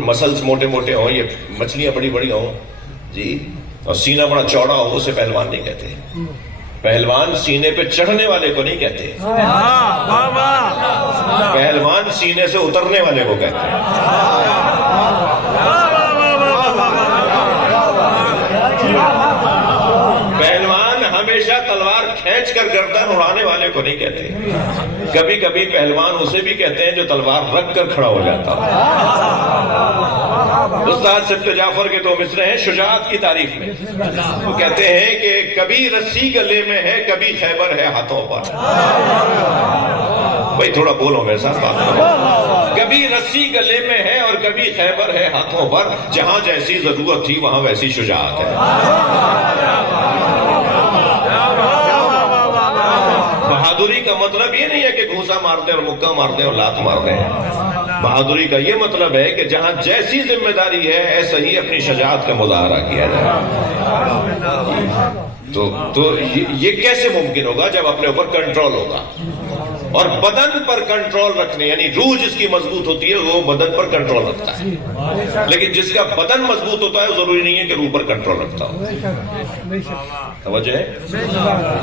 مسلس موٹے موٹے ہوں، یہ مچھلیاں بڑی بڑی ہوں جی، اور سینہ بڑا چوڑا ہو، اسے پہلوان نہیں کہتے۔ پہلوان سینے پہ چڑھنے والے کو نہیں کہتے، پہلوان سینے سے اترنے والے کو کہتے ہیں۔ پہلوان ہمیشہ تلوار کھینچ کر گردن اڑانے والے کو نہیں کہتے۔ کبھی کبھی پہلوان اسے بھی کہتے ہیں جو تلوار رکھ کر کھڑا ہو جاتا ہے۔ استاد سبت جعفر کے 2 مصرے ہیں شجاعت کی تعریف میں۔ وہ کہتے ہیں کہ کبھی رسی گلے میں ہے، کبھی خیبر ہے ہاتھوں پر۔ بھائی تھوڑا بولو میرے ساتھ بات کرو۔ کبھی رسی گلے میں ہے اور کبھی خیبر ہے ہاتھوں پر، جہاں جیسی ضرورت تھی وہاں ویسی شجاعت ہے۔ بہادری کا مطلب یہ نہیں ہے کہ گھوسا مار دیں اور مکہ مار دیں اور لات مار دیں۔ بہادری کا یہ مطلب ہے کہ جہاں جیسی ذمہ داری ہے ایسا ہی اپنی شجاعت کا مظاہرہ کیا جائے۔ تو یہ کیسے ممکن ہوگا؟ جب اپنے اوپر کنٹرول ہوگا۔ اور بدن پر کنٹرول رکھنے، یعنی روح جس کی مضبوط ہوتی ہے وہ بدن پر کنٹرول رکھتا ہے، لیکن جس کا بدن مضبوط ہوتا ہے ضروری نہیں ہے کہ روح پر کنٹرول رکھتا ہو۔ توجہ ہے؟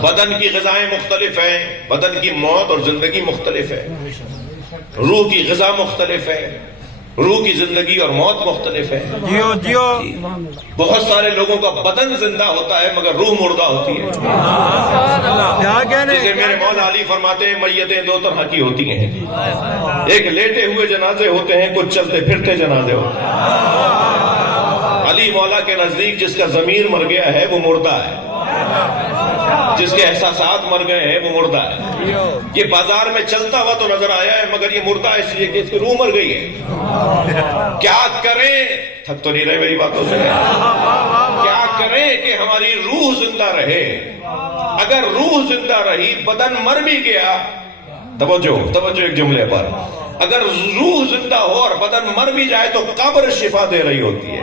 بدن کی غذائیں مختلف ہیں، بدن کی موت اور زندگی مختلف ہے، روح کی غذا مختلف ہے، روح کی زندگی اور موت مختلف ہے۔ بہت سارے لوگوں کا بدن زندہ ہوتا ہے مگر روح مردہ ہوتی ہے۔ جسے میرے مولا علی فرماتے ہیں میتیں 2 طرح کی ہوتی ہیں، ایک لیٹے ہوئے جنازے ہوتے ہیں، کچھ چلتے پھرتے جنازے ہوتے ہیں۔ علی مولا کے نزدیک جس کا ضمیر مر گیا ہے وہ مردہ ہے، جس کے احساسات مر گئے ہیں وہ مردہ ہے۔ یہ بازار میں چلتا ہوا تو نظر آیا ہے مگر یہ مردہ ہے اس لیے کہ اس کی روح مر گئی ہے۔ کیا کریں؟ تھک تو نہیں رہے میری باتوں سے؟ کیا کریں کہ ہماری روح زندہ رہے؟ اگر روح زندہ رہی، بدن مر بھی گیا، توجہ ایک جملے پر، اگر روح زندہ ہو اور بدن مر بھی جائے تو قبر شفا دے رہی ہوتی ہے۔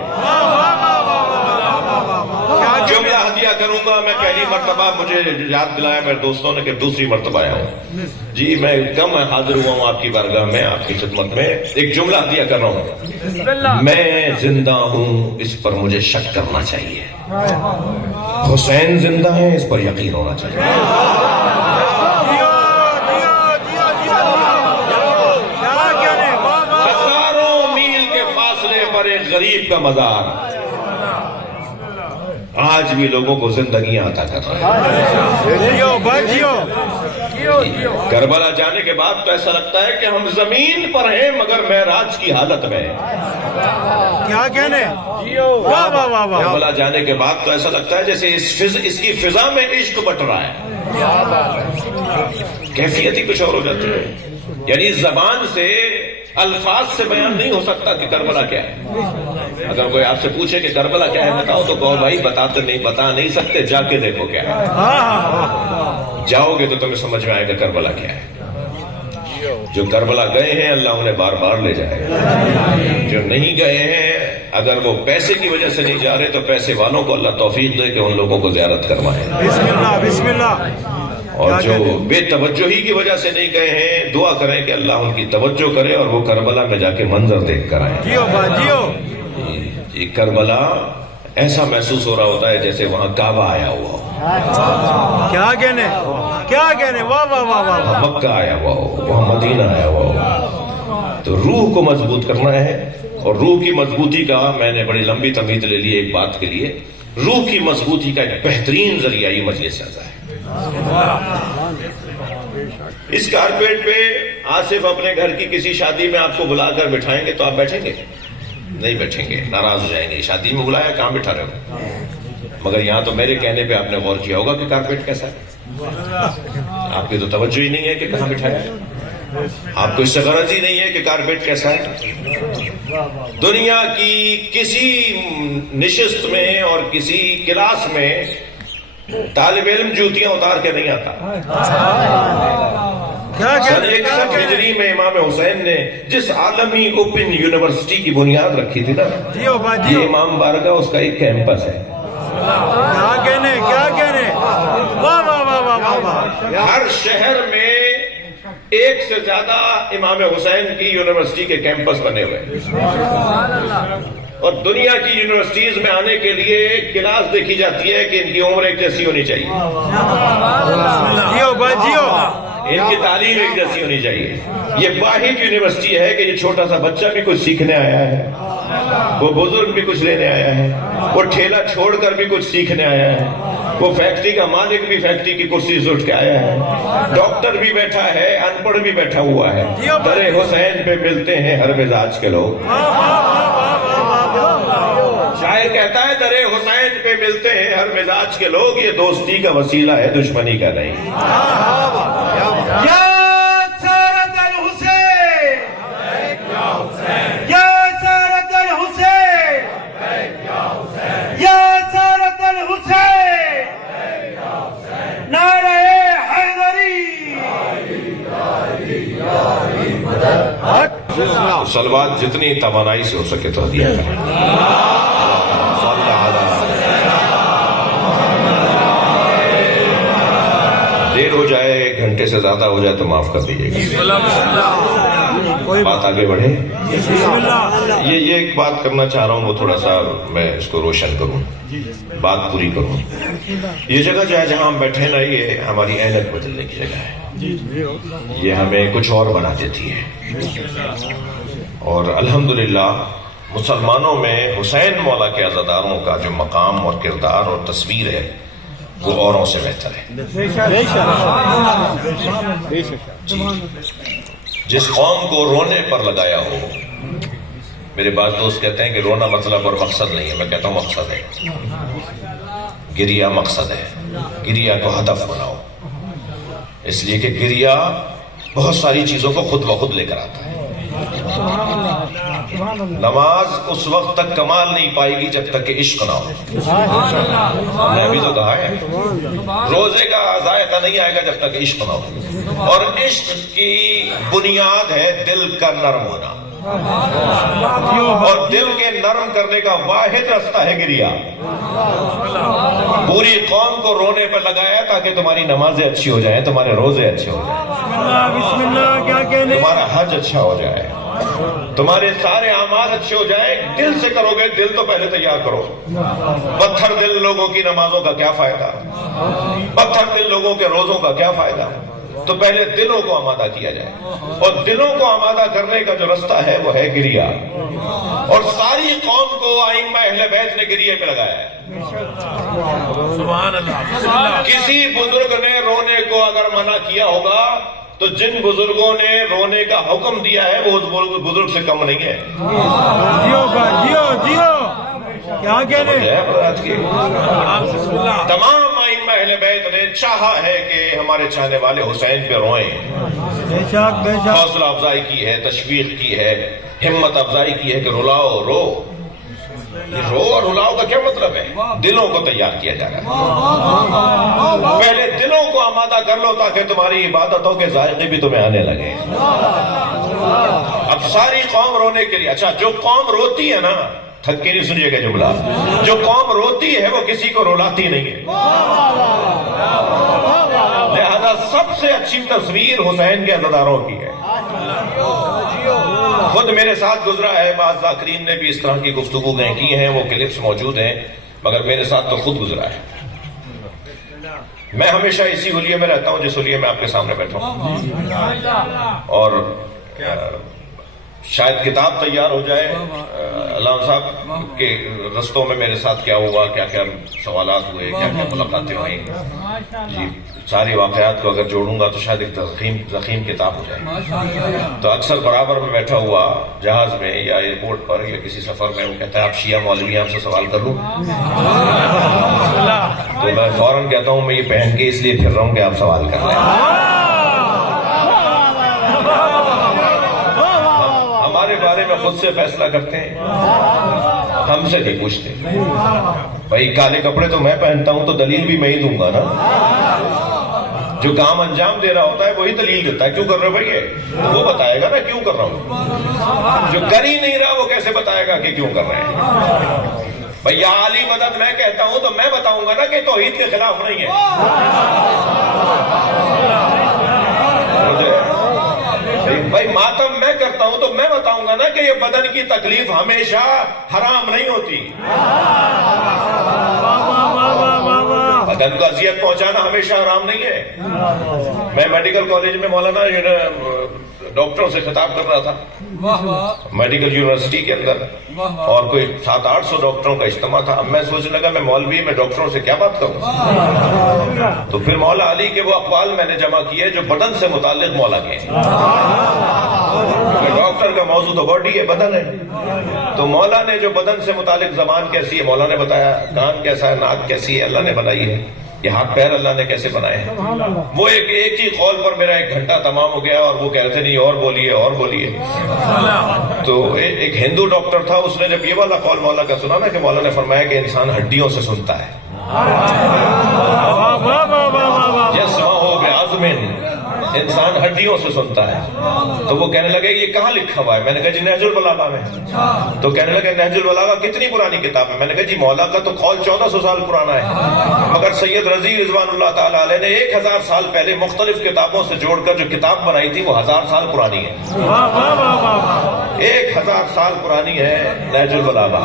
جملہ ہدیہ کروں گا میں، پہلی مرتبہ مجھے یاد دلایا میرے دوستوں نے کہ دوسری مرتبہ آیا ہوں جی، میں کم حاضر ہوا ہوں آپ کی بارگاہ میں، آپ کی خدمت میں، ایک جملہ ہدیہ کر رہا ہوں۔ میں زندہ ہوں اس پر مجھے شک کرنا چاہیے، حسین زندہ ہے اس پر یقین ہونا چاہیے۔ غریب کا مزار آج بھی لوگوں کو زندگیاں عطا کر رہا ہے۔ کربلا جانے کے بعد تو ایسا لگتا ہے کہ ہم زمین پر ہیں مگر معراج کی حالت میں ہیں۔ کیا کہنے؟ واہ واہ واہ واہ۔ کربلا جانے کے بعد تو ایسا لگتا ہے جیسے اس کی فضا میں عشق بٹ رہا ہے، کیفیت ہی کچھ اور ہو جاتی ہے۔ یعنی زبان سے الفاظ سے بیان نہیں ہو سکتا کہ کربلا کیا ہے۔ اگر کوئی آپ سے پوچھے کہ کربلا کیا ہے بتاؤ تو کہو بھائی بتا نہیں سکتے، جا کے دیکھو کیا ہے۔ جاؤ گے تو تمہیں سمجھ میں آئے گا کربلا کیا ہے۔ جو کربلا گئے ہیں اللہ انہیں بار بار لے جائے گا، جو نہیں گئے ہیں اگر وہ پیسے کی وجہ سے نہیں جا رہے تو پیسے والوں کو اللہ توفیق دے کہ ان لوگوں کو زیارت کروائیں۔ بسم اللہ بسم اللہ۔ اور جو بے توجہی کی وجہ سے نہیں گئے ہیں دعا کریں کہ اللہ ان کی توجہ کرے اور وہ کربلا میں جا کے منظر دیکھ کر آئیں۔ جیو با جیو۔ یہ کربلا ایسا محسوس ہو رہا ہوتا ہے جیسے وہاں کعبہ آیا ہوا ہو، کیا کہنے کیا کہنے، واہ واہ واہ واہ۔ وہاں مکہ آیا ہوا ہو، وہاں مدینہ آیا ہوا ہو۔ تو روح کو مضبوط کرنا ہے، اور روح کی مضبوطی کا میں نے بڑی لمبی تمہید لے لی ایک بات کے لیے۔ روح کی مضبوطی کا ایک بہترین ذریعہ یہ مجلس اعزا ہے۔ اس کارپیٹ پہ آصف اپنے گھر کی کسی شادی میں آپ کو بلا کر بٹھائیں گے تو آپ بیٹھیں گے؟ نہیں بیٹھیں گے، ناراض ہو جائیں گے۔ شادی میں بلایا کہاں بٹھا رہے ہو؟ مگر یہاں تو میرے کہنے پہ آپ نے غور کیا ہوگا کہ کارپیٹ کیسا ہے۔ آپ کی تو توجہ ہی نہیں ہے کہ کہاں بٹھایا ہے، آپ کو اس سے غرض ہی نہیں ہے کہ کارپیٹ کیسا ہے۔ دنیا کی کسی نشست میں اور کسی کلاس میں طالب علم جوتیاں اتار کے نہیں آتا۔ سن 61 ہجری میں امام حسین نے جس عالمی اوپن یونیورسٹی کی بنیاد رکھی تھی نا، یہ امام بارگاہ اس کا ایک کیمپس ہے۔ کیا کہنے کیا کہنے، واہ واہ واہ واہ واہ۔ ہر شہر میں ایک سے زیادہ امام حسین کی یونیورسٹی کے کیمپس بنے ہوئے ہیں، اور دنیا کی یونیورسٹیز میں آنے کے لیے ایک کلاس دیکھی جاتی ہے کہ ان کی عمر ایک جیسی ہونی چاہیے، جیو با جیو، ان کی تعلیم ایک جیسی ہونی چاہیے۔ یہ واحد یونیورسٹی ہے کہ یہ چھوٹا سا بچہ بھی کچھ سیکھنے آیا ہے، وہ بزرگ بھی کچھ لینے آیا ہے، وہ ٹھیلا چھوڑ کر بھی کچھ سیکھنے آیا ہے، وہ فیکٹری کا مالک بھی فیکٹری کی کرسی سے اٹھ کے آیا ہے، ڈاکٹر بھی بیٹھا ہے، ان پڑھ بھی بیٹھا ہوا ہے۔ در حسین پہ ملتے ہیں ہر مزاج کے لوگ۔ شاعر کہتا ہے در حسین پہ ملتے ہیں ہر مزاج کے لوگ، یہ دوستی کا وسیلہ ہے دشمنی کا نہیں۔ یا سارت الحسین، یا سارت الحسین، یا سارت الحسین، نعرہ حیدری۔ صلوات جتنی توانائی سے ہو سکے تو دیا کریں۔ دیر ہو جائے، ایک گھنٹے سے زیادہ ہو جائے تو معاف کر دیجیے گا، بات آگے بڑھے۔ یہ ایک بات کرنا چاہ رہا ہوں، وہ تھوڑا سا میں اس کو روشن کروں، بات پوری کروں۔ یہ جگہ جو ہے جہاں ہم بیٹھے نا، یہ ہماری اینک بدلنے کی جگہ ہے، یہ ہمیں کچھ اور بنا دیتی ہے۔ اور الحمدللہ مسلمانوں میں حسین مولا کے عزاداروں کا جو مقام اور کردار اور تصویر ہے وہ اوروں سے بہتر ہے۔ جس قوم کو رونے پر لگایا ہو، میرے بعض دوست کہتے ہیں کہ رونا مطلب اور مقصد نہیں ہے، میں کہتا ہوں مقصد ہے، گریا مقصد ہے، گریا کو ہدف بناؤ، اس لیے کہ گریا بہت ساری چیزوں کو خود بخود لے کر آتا ہے۔ نماز اس وقت تک کمال نہیں پائے گی جب تک کہ عشق نہ ہو، ہم نے ابھی تو کہا ہے، روزے کا ذائقہ نہیں آئے گا جب تک عشق نہ ہو، اور عشق کی بنیاد ہے دل کا نرم ہونا، اور دل کے نرم کرنے کا واحد راستہ ہے گریا۔ پوری قوم کو رونے پر لگایا تاکہ تمہاری نمازیں اچھی ہو جائیں، تمہارے روزے اچھے ہو جائیں، بسم اللہ، کیا کہنے، تمہارا حج اچھا ہو جائے، تمہارے سارے اعمال اچھے ہو جائیں۔ دل سے کرو گے، دل تو پہلے تیار کرو۔ پتھر دل لوگوں کی نمازوں کا کیا فائدہ، پتھر دل لوگوں کے روزوں کا کیا فائدہ۔ تو پہلے دلوں کو آمادہ کیا جائے، اور دلوں کو آمادہ کرنے کا جو رستہ ہے وہ ہے گریہ، اور ساری قوم کو ائمہ اہل بیت نے گریے پہ لگایا ہے۔ سبحان اللہ۔ کسی بزرگ نے رونے کو اگر منع کیا ہوگا تو جن بزرگوں نے رونے کا حکم دیا ہے وہ اس بزرگ سے کم نہیں ہے۔ جیو کا جیو جیو، کیا کہنے؟ تمام ائمہ اہل بیت نے چاہا ہے کہ ہمارے چاہنے والے حسین پہ روئیں، بے شک بے شک۔ حوصلہ افزائی کی ہے، تشویق کی ہے، ہمت افزائی کی ہے کہ رلاؤ رو۔ یہ رو اور رلاؤ کا کیا مطلب ہے؟ دلوں کو تیار کیا جا رہا ہے۔ پہلے دلوں کو آمادہ کر لو تاکہ تمہاری عبادتوں کے ذائقے بھی تمہیں آنے لگے۔ اب ساری قوم رونے کے لیے، اچھا جو قوم روتی ہے نا، تھک کے نہیں سنیے گا جملہ، جو قوم روتی ہے وہ کسی کو رلاتی نہیں ہے۔ لہذا سب سے اچھی تصویر حسین کے عزاداروں کی ہے۔ خود میرے ساتھ گزرا ہے، بعض ذاکرین نے بھی اس طرح کی گفتگویں کی ہیں، وہ کلپس موجود ہیں، مگر میرے ساتھ تو خود گزرا ہے۔ میں ہمیشہ اسی حلیے میں رہتا ہوں جس حلیے میں آپ کے سامنے بیٹھا ہوں، اور شاید کتاب تیار ہو جائے علامہ صاحب کے رستوں میں میرے ساتھ کیا ہوا، کیا کیا سوالات ہوئے، کیا کیا ملاقاتیں ہوئیں، جی ساری واقعات کو اگر جوڑوں گا تو شاید ایک ضخیم کتاب ہو جائے۔ تو اکثر برابر میں بیٹھا ہوا جہاز میں یا ایئرپورٹ پر یا کسی سفر میں وہ کہتا ہے آپ شیعہ مولوی آپ سے سوال کر لوں، تو میں فوراً کہتا ہوں میں یہ پہن کے اس لیے پھر رہا ہوں کہ آپ سوال کر لیں۔ ہمارے بارے میں خود سے فیصلہ کرتے ہیں، ہم سے نہیں پوچھتے۔ بھائی کالے کپڑے تو میں پہنتا ہوں تو دلیل بھی میں ہی دوں گا نا، جو کام انجام دے رہا ہوتا ہے وہی دلیل دیتا ہے، کیوں کر رہے ہو بھائی یہ، وہ بتائے گا نا کیوں کر رہا ہوں، جو کر ہی نہیں رہا وہ کیسے بتائے گا کہ کیوں کر رہے ہیں۔ بھائی یا علی مدد میں کہتا ہوں تو میں بتاؤں گا نا کہ توحید کے خلاف نہیں ہے۔ بھائی ماتم میں کرتا ہوں تو میں بتاؤں گا نا کہ یہ بدن کی تکلیف ہمیشہ حرام نہیں ہوتی، بدن کو اذیت پہنچانا ہمیشہ حرام نہیں ہے۔ میں میڈیکل کالج میں مولانا ڈاکٹروں سے خطاب کر رہا تھا میڈیکل یونیورسٹی کے اندر، اور کوئی 700-800 ڈاکٹروں کا اجتماع تھا۔ اب میں سوچنے لگا میں مولوی میں ڈاکٹروں سے کیا بات کروں، تو پھر مولا علی کے وہ اقوال میں نے جمع کیے جو بدن سے متعلق مولا کے ہیں۔ ڈاکٹر کا موضوع تو باڈی ہے، بدن ہے، تو مولا نے جو بدن سے متعلق زبان کیسی ہے مولا نے بتایا، کان کیسا ہے، ناک کیسی ہے اللہ نے بنائی ہے، یہ ہاتھ پیر اللہ نے کیسے بنائے ہیں۔ وہ ایک ہی قول پر میرا 1 گھنٹہ تمام ہو گیا، اور وہ کہہ رہے تھے نہیں اور بولیے اور بولیے۔ تو ایک ہندو ڈاکٹر تھا، اس نے جب یہ والا قول مولا کا سنا نا کہ مولا نے فرمایا کہ انسان ہڈیوں سے سنتا ہے، یسمعُ بعظم، انسان ہڈیوں سے سنتا ہے۔ تو وہ کہنے لگے یہ کہاں لکھا ہوا ہے؟ میں نے کہا جی نہج البلاغہ میں۔ تو کہنے لگے نہج البلاغہ کتنی پرانی کتاب ہے؟ میں نے کہا جی مولا کا تو قول 1400 سال پرانا ہے، مگر سید رضی رضوان اللہ تعالیٰ علیہ نے 1000 سال پہلے مختلف کتابوں سے جوڑ کر جو کتاب بنائی تھی وہ 1000 سال پرانی ہے، 1000 سال پرانی ہے نہج البلاغہ۔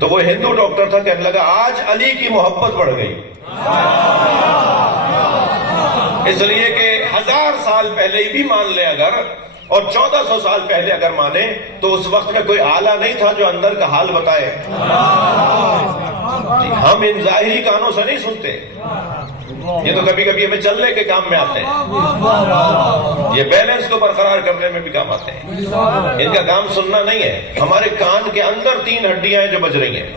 تو وہ ہندو ڈاکٹر تھا، کہنے لگا آج علی کی محبت بڑھ گئی، اس لیے کہ 1000 سال پہلے بھی مان لیں اگر، اور 1400 سال پہلے اگر مانے تو اس وقت میں کوئی آلہ نہیں تھا جو اندر کا حال بتائے۔ ہم ان ظاہری کانوں سے نہیں سنتے، یہ تو کبھی کبھی ہمیں چلنے کے کام میں آتے ہیں، یہ بیلنس کو برقرار کرنے میں بھی کام آتے ہیں، ان کا کام سننا نہیں ہے۔ ہمارے کان کے اندر 3 ہڈیاں ہیں جو بج رہی ہیں،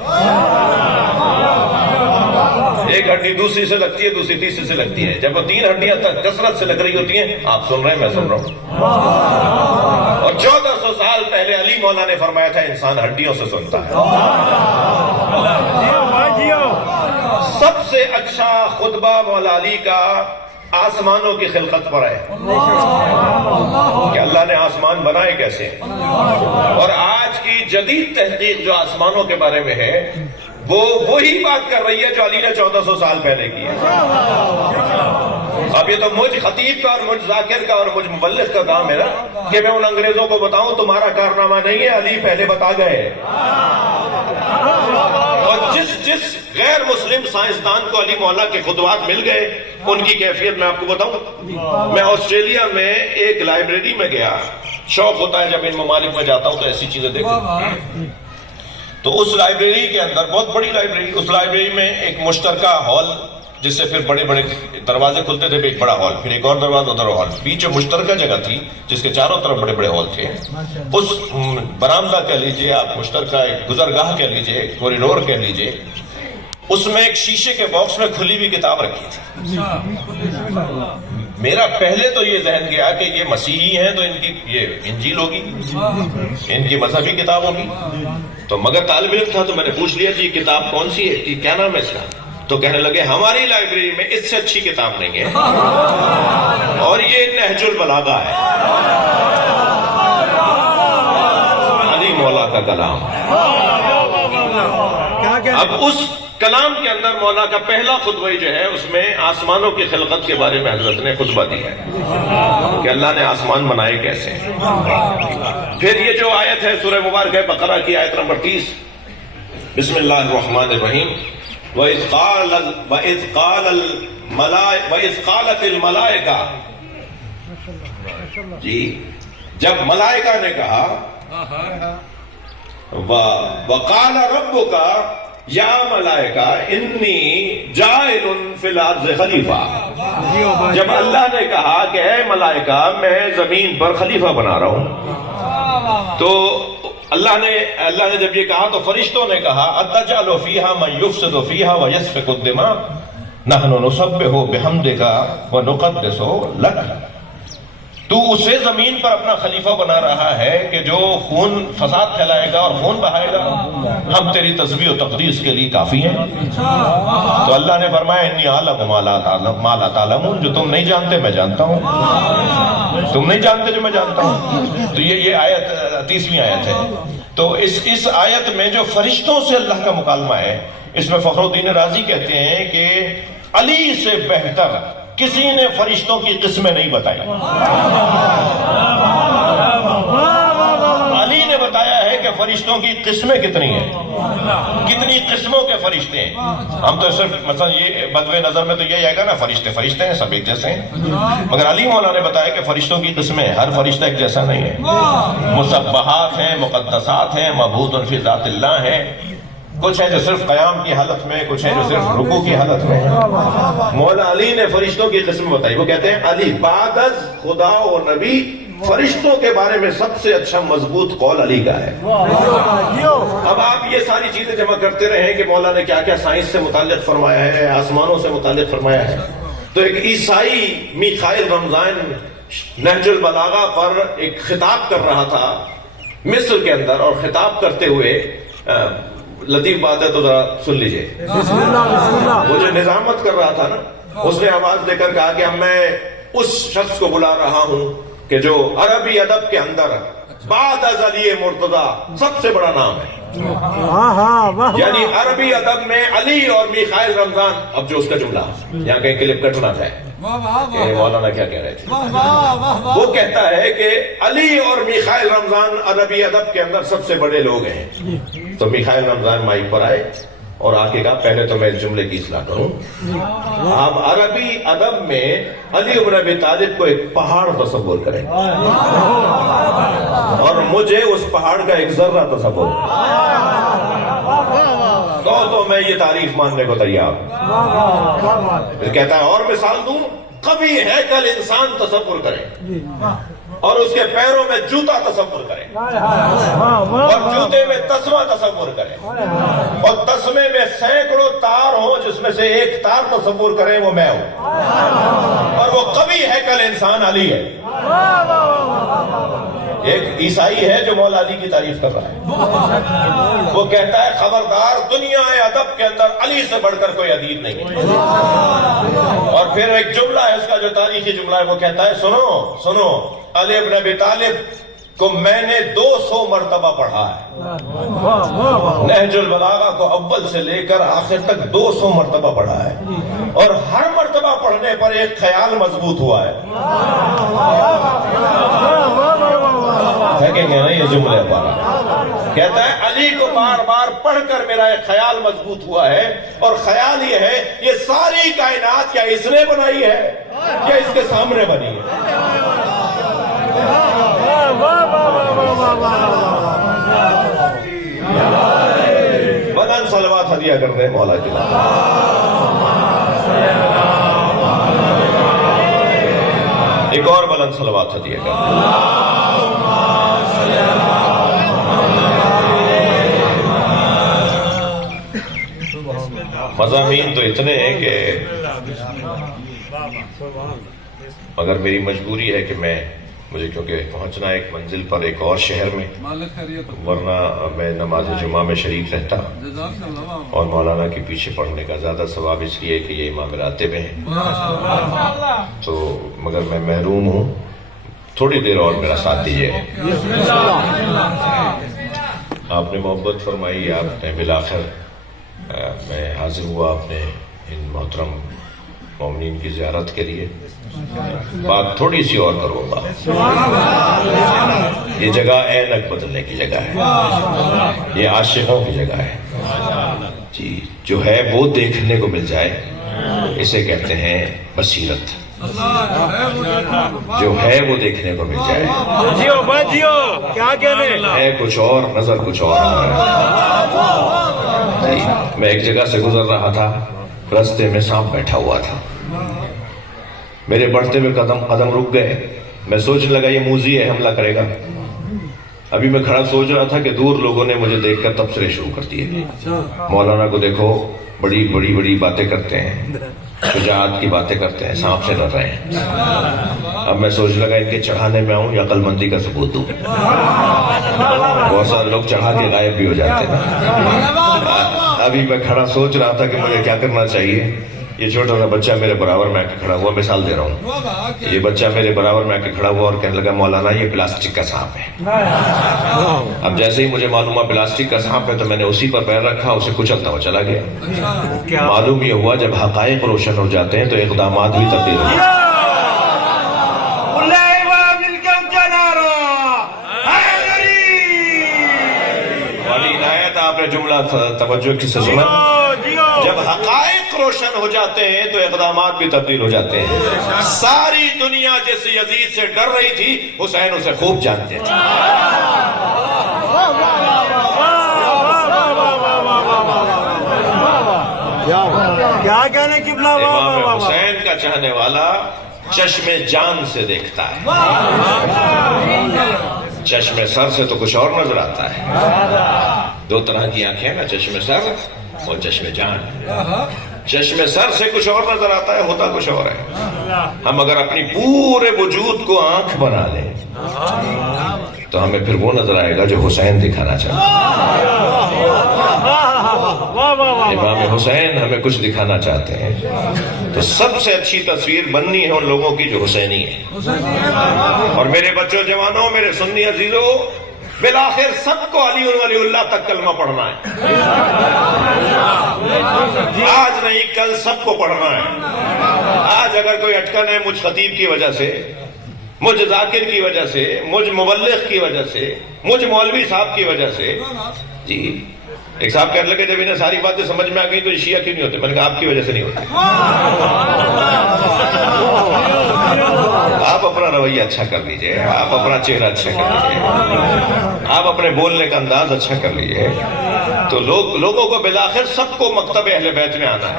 ایک ہڈی دوسری سے لگتی ہے، دوسری تیسری سے لگتی ہے، جب وہ 3 ہڈیاں تک کثرت سے لگ رہی ہوتی ہیں، آپ سن رہے ہیں میں سن رہا ہوں، اور 1400 سال پہلے علی مولا نے فرمایا تھا انسان ہڈیوں سے سنتا ہے۔ سب سے اچھا خطبہ مولا علی کا آسمانوں کی خلقت پر ہے کہ اللہ نے آسمان بنائے کیسے، اور آج کی جدید تحقیق جو آسمانوں کے بارے میں ہے وہ وہی بات کر رہی ہے جو علی نے 1400 سال پہلے کی ہے۔ اب یہ تو مجھ خطیب کا اور مجھ ذاکر کا اور مجھ مبلغ کا کام ہے نا کہ میں ان انگریزوں کو بتاؤں تمہارا کارنامہ نہیں ہے، علی پہلے بتا گئے، اور جس جس غیر مسلم سائنسدان کو علی مولا کے خطبات مل گئے ان کی کیفیت میں آپ کو بتاؤں. میں آسٹریلیا میں ایک لائبریری میں گیا. شوق ہوتا ہے جب ان ممالک میں جاتا ہوں تو ایسی چیزیں دیکھوں. تو اس لائبریری کے اندر, بہت بڑی لائبریری, اس لائبریری میں ایک مشترکہ ہال جس سے پھر بڑے بڑے دروازے کھلتے تھے, ایک بڑا ہال, پھر ایک اور دروازہ, ادھر ہال, بیچ میں مشترکہ جگہ تھی جس کے چاروں طرف بڑے بڑے ہال تھے. اس برآمدہ کہہ لیجئے آپ, مشترکہ ایک گزرگاہ کہہ لیجئے, کوریڈور کہہ لیجئے, اس میں ایک شیشے کے باکس میں کھلی ہوئی کتاب رکھی تھی. میرا پہلے تو یہ ذہن گیا کہ یہ مسیحی ہیں تو ان کی یہ انجیل ہوگی, ان کی مذہبی کتاب ہوگی. تو مگر طالب علم تھا تو میں نے پوچھ لیا جی کتاب کون سی ہے, یہ کیا نام ہے اس کا؟ تو کہنے لگے ہماری لائبریری میں اس سے اچھی کتاب نہیں ہے اور یہ نہج البلاغہ ہے, علی مولا کا کلام. اب اس کلام کے اندر مولا کا پہلا خطبہ جو ہے اس میں آسمانوں کی خلقت کے بارے میں حضرت نے خطبہ دیا ہے کہ اللہ نے آسمان بنائے کیسے. پھر یہ جو آیت ہے سورہ مبارکہ بقرہ کی آیت نمبر 30, بسم اللہ الرحمن الرحیم, وَإِذْ قَالَتِ الْمَلَائِكَةُ, جی جب ملائکہ نے کہا, وَقَالَ رَبُّكَ یا ملائکہ انی جاعل فی الارض خلیفہ, جب اللہ نے کہا کہ اے ملائکہ میں زمین پر خلیفہ بنا رہا ہوں, تو اللہ نے جب یہ کہا تو فرشتوں نے کہا اتجعل فیہا من یفسد فیہا ویسفک الدماء نحن نسبح بحمدک ونقدس لک, تو اسے زمین پر اپنا خلیفہ بنا رہا ہے کہ جو خون فساد پھیلائے گا اور خون بہائے گا, ہم تیری تسبیح و تقدیس کے لیے کافی ہیں. تو اللہ نے فرمایا انی اعلم ما لا تعلمون, جو تم نہیں جانتے میں جانتا ہوں, تم نہیں جانتے جو میں جانتا ہوں. تو یہ آیت 30ویں آیت ہے. تو اس آیت میں جو فرشتوں سے اللہ کا مکالمہ ہے, اس میں فخر الدین رازی کہتے ہیں کہ علی سے بہتر کسی نے فرشتوں کی قسمیں نہیں بتائی. علی نے بتایا ہے کہ فرشتوں کی قسمیں کتنی ہیں, کتنی قسموں کے فرشتے ہیں. ہم تو صرف مثلا یہ بدوے نظر میں تو یہ آئے گا نا, فرشتے ہیں سب ایک جیسے ہیں, مگر علی مولا نے بتایا کہ فرشتوں کی قسمیں, ہر فرشتہ ایک جیسا نہیں ہے. مسبحات ہیں, مقدسات ہیں, معبود فی ذات اللہ ہیں, کچھ ہیں جو صرف قیام کی حالت میں, کچھ ہیں جو صرف رکوع کی حالت میں. مولا علی نے فرشتوں کی قسم بتائی. وہ کہتے ہیں علی بعد از خدا و نبی فرشتوں کے بارے میں سب سے اچھا مضبوط قول علی کا ہے. اب آپ یہ ساری چیزیں جمع کرتے رہے کہ مولا نے کیا کیا سائنس سے متعلق فرمایا ہے, آسمانوں سے متعلق فرمایا ہے. تو ایک عیسائی میخائیل رمضان نہج البلاغہ پر ایک خطاب کر رہا تھا مصر کے اندر, اور خطاب کرتے ہوئے لطیف بات ہے تو ذرا سن لیجئے. وہ جو نظامت کر رہا تھا نا, اس نے آواز دے کر کہا کہ اب میں اس شخص کو بلا رہا ہوں کہ جو عربی ادب کے اندر بعد از علی مرتضی سب سے بڑا نام ہے. یعنی عربی ادب میں علی اور میخائیل رمضان, اب جو اس کا جملہ یہاں کہیں کلپ کٹ نہ جائے کہ مولانا کیا کہہ رہے تھے, وہ کہتا ہے کہ علی اور میخائیل رمضان عربی ادب کے اندر سب سے بڑے لوگ ہیں. تو میخائیل رمضان مائک پر آئے اور آ کے کہا پہلے تو میں اس جملے کی اصلاح کروں. آپ عربی ادب میں علی بن ابی طالب کو ایک پہاڑ تصور کریں اور مجھے اس پہاڑ کا ایک ذرہ تصور, تو میں یہ تعریف ماننے کو تیار ہوں. پھر کہتا ہے اور مثال دوں, کبھی ہیکل انسان تصور کریں اور اس کے پیروں میں جوتا تصور کریں اور جوتے میں تسمہ تصور کریں اور تسمے میں سینکڑوں تار ہوں جس میں سے ایک تار تصور کریں وہ میں ہوں, اور وہ کبھی ہیکل انسان علی ہے. ایک عیسائی ہے جو مولا علی کی تعریف کر رہا ہے. وہ کہتا ہے خبردار دنیا ادب کے اندر علی سے بڑھ کر کوئی ادیب نہیں ہے. اور پھر ایک جملہ ہے اس کا جو تاریخی جملہ ہے, وہ کہتا ہے سنو علی بن ابی طالب کو میں نے 200 مرتبہ پڑھا ہے. نہج البلاغہ کو اول سے لے کر آخر تک 200 مرتبہ پڑھا ہے, اور ہر مرتبہ پڑھنے پر ایک خیال مضبوط ہوا ہے. کہیں گے نا یہ جملے پارا کہتا ہے علی کو بار بار پڑھ کر میرا ایک خیال مضبوط ہوا ہے، اور خیال یہ ہے یہ ساری کائنات کیا اس نے بنائی ہے یا اس کے سامنے بنی ہے؟ بلند صلوات ہدیہ کر دیں مولا کی بات. ایک اور بلند صلوات ہدیہ کر دیں. مضامین تو اتنے ہیں کہ مگر میری مجبوری ہے کہ مجھے کیونکہ پہنچنا ایک منزل پر ایک اور شہر میں، ورنہ میں نماز جمعہ میں شریک رہتا اور مولانا کے پیچھے پڑھنے کا زیادہ ثواب اس لیے کہ یہ امام راتب ہیں، تو مگر میں محروم ہوں. تھوڑی دیر اور میرا ساتھ دیجیے. آپ نے محبت فرمائی، آپ نے بالآخر میں حاضر ہوا اپنے ان محترم مومنین کی زیارت کے لیے. بات تھوڑی سی اور کروں گا. یہ جگہ اینک بدلنے کی جگہ ہے، یہ عاشقوں کی جگہ ہے جی. جو ہے وہ دیکھنے کو مل جائے اسے کہتے ہیں بصیرت. جو ہے وہ دیکھنے کو مل جائے، کیا کہنے ہے کچھ اور نظر کچھ اور جی. میں ایک جگہ سے گزر رہا تھا، راستے میں سانپ بیٹھا ہوا تھا. میرے بڑھتے ہوئے قدم رک گئے. میں سوچنے لگا یہ موذی ہے، حملہ کرے گا. ابھی میں کھڑا سوچ رہا تھا کہ دور لوگوں نے مجھے دیکھ کر تبصرے شروع کر دیے. مولانا کو دیکھو، بڑی بڑی بڑی باتیں کرتے ہیں، شجاعت کی باتیں کرتے ہیں، سانپ سے ڈر رہے ہیں. اب میں سوچ لگا ان کے چڑھانے میں آؤں یا عقل مندی کا ثبوت دوں. بہت سارے لوگ چڑھا کے غائب بھی ہو جاتے ہیں. ابھی میں کھڑا سوچ رہا تھا کہ مجھے کیا کرنا چاہیے. یہ چھوٹا سا بچہ میرے برابر میں آ کے کھڑا ہوا، مثال دے رہا ہوں، یہ بچہ میرے برابر میں آ کے کھڑا ہوا اور کہنے لگا مولانا یہ پلاسٹک کا سانپ ہے. اب جیسے ہی مجھے معلوم ہوا پلاسٹک کا سانپ ہے تو میں نے اسی پر پیر رکھا، اسے کچلتا ہوا چلا گیا. معلوم یہ ہوا جب حقائق روشن ہو جاتے ہیں تو اقدامات بھی تبدیل ہو جاتے ہیں. بڑی عنایت آپ نے جملہ توجہ سے سنا. جب حقائق روشن ہو جاتے ہیں تو اقدامات بھی تبدیل ہو جاتے ہیں. ساری دنیا جس یزید سے ڈر رہی تھی حسین اسے خوب جانتے تھے. کیا کہنے قبلہ. امام حسین کا چاہنے والا چشم جان سے دیکھتا ہے، چشم سر سے تو کچھ اور نظر آتا ہے. دو طرح کی آنکھیں ہیں نا، چشم سر اور چشم جان. چشم سر سے کچھ اور نظر آتا ہے، ہوتا کچھ اور ہے. ہم اگر اپنی پورے وجود کو آنکھ بنا لیں تو ہمیں پھر وہ نظر آئے گا جو حسین دکھانا چاہتا ہے. امام حسین ہمیں کچھ دکھانا چاہتے ہیں تو سب سے اچھی تصویر بننی ہے ان لوگوں کی جو حسینی ہے. اور میرے بچوں، جوانوں، میرے سنی عزیزوں، بالآخر سب کو علی ولی اللہ تک کلمہ پڑھنا ہے. آج نہیں کل سب کو پڑھنا ہے. آج اگر کوئی اٹکن ہے مجھ خطیب کی وجہ سے، مجھ ذاکر کی وجہ سے، مجھ مبلغ کی وجہ سے، مجھ مولوی صاحب کی وجہ سے، جی ایک صاحب کہنے لگے جب انہیں ساری باتیں سمجھ میں آ گئی تو یہ شیعہ کیوں نہیں ہوتے؟ میں نے کہا آپ کی وجہ سے نہیں ہوتے. آپ اپنا رویہ اچھا کر لیجئے، آپ اپنا چہرہ اچھا کر لیجئے، آپ اپنے بولنے کا انداز اچھا کر لیجئے تو لوگوں کو بالآخر سب کو مکتب اہل بیت میں آنا ہے.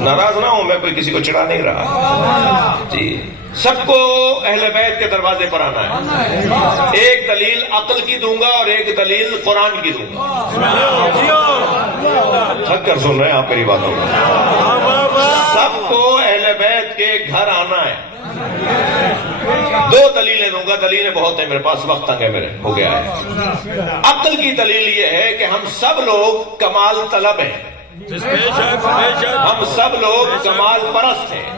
ناراض نہ ہوں، میں کوئی کسی کو چڑھا نہیں رہا جی. سب کو اہل بیت کے دروازے پر آنا ہے. ایک دلیل عقل کی دوں گا اور ایک دلیل قرآن کی دوں گا. تھک کر سن رہے ہیں آپ میری باتوں کو. سب کو اہل بیت کے گھر آنا ہے. دو دلیلیں دوں گا، دلیلیں بہت ہیں میرے پاس، وقت تنگ ہے میرے، ہو گیا ہے. عقل کی دلیل یہ ہے کہ ہم سب لوگ کمال طلب ہیں. بے شک بے شک ہم سب لوگ کمال پرست ہیں،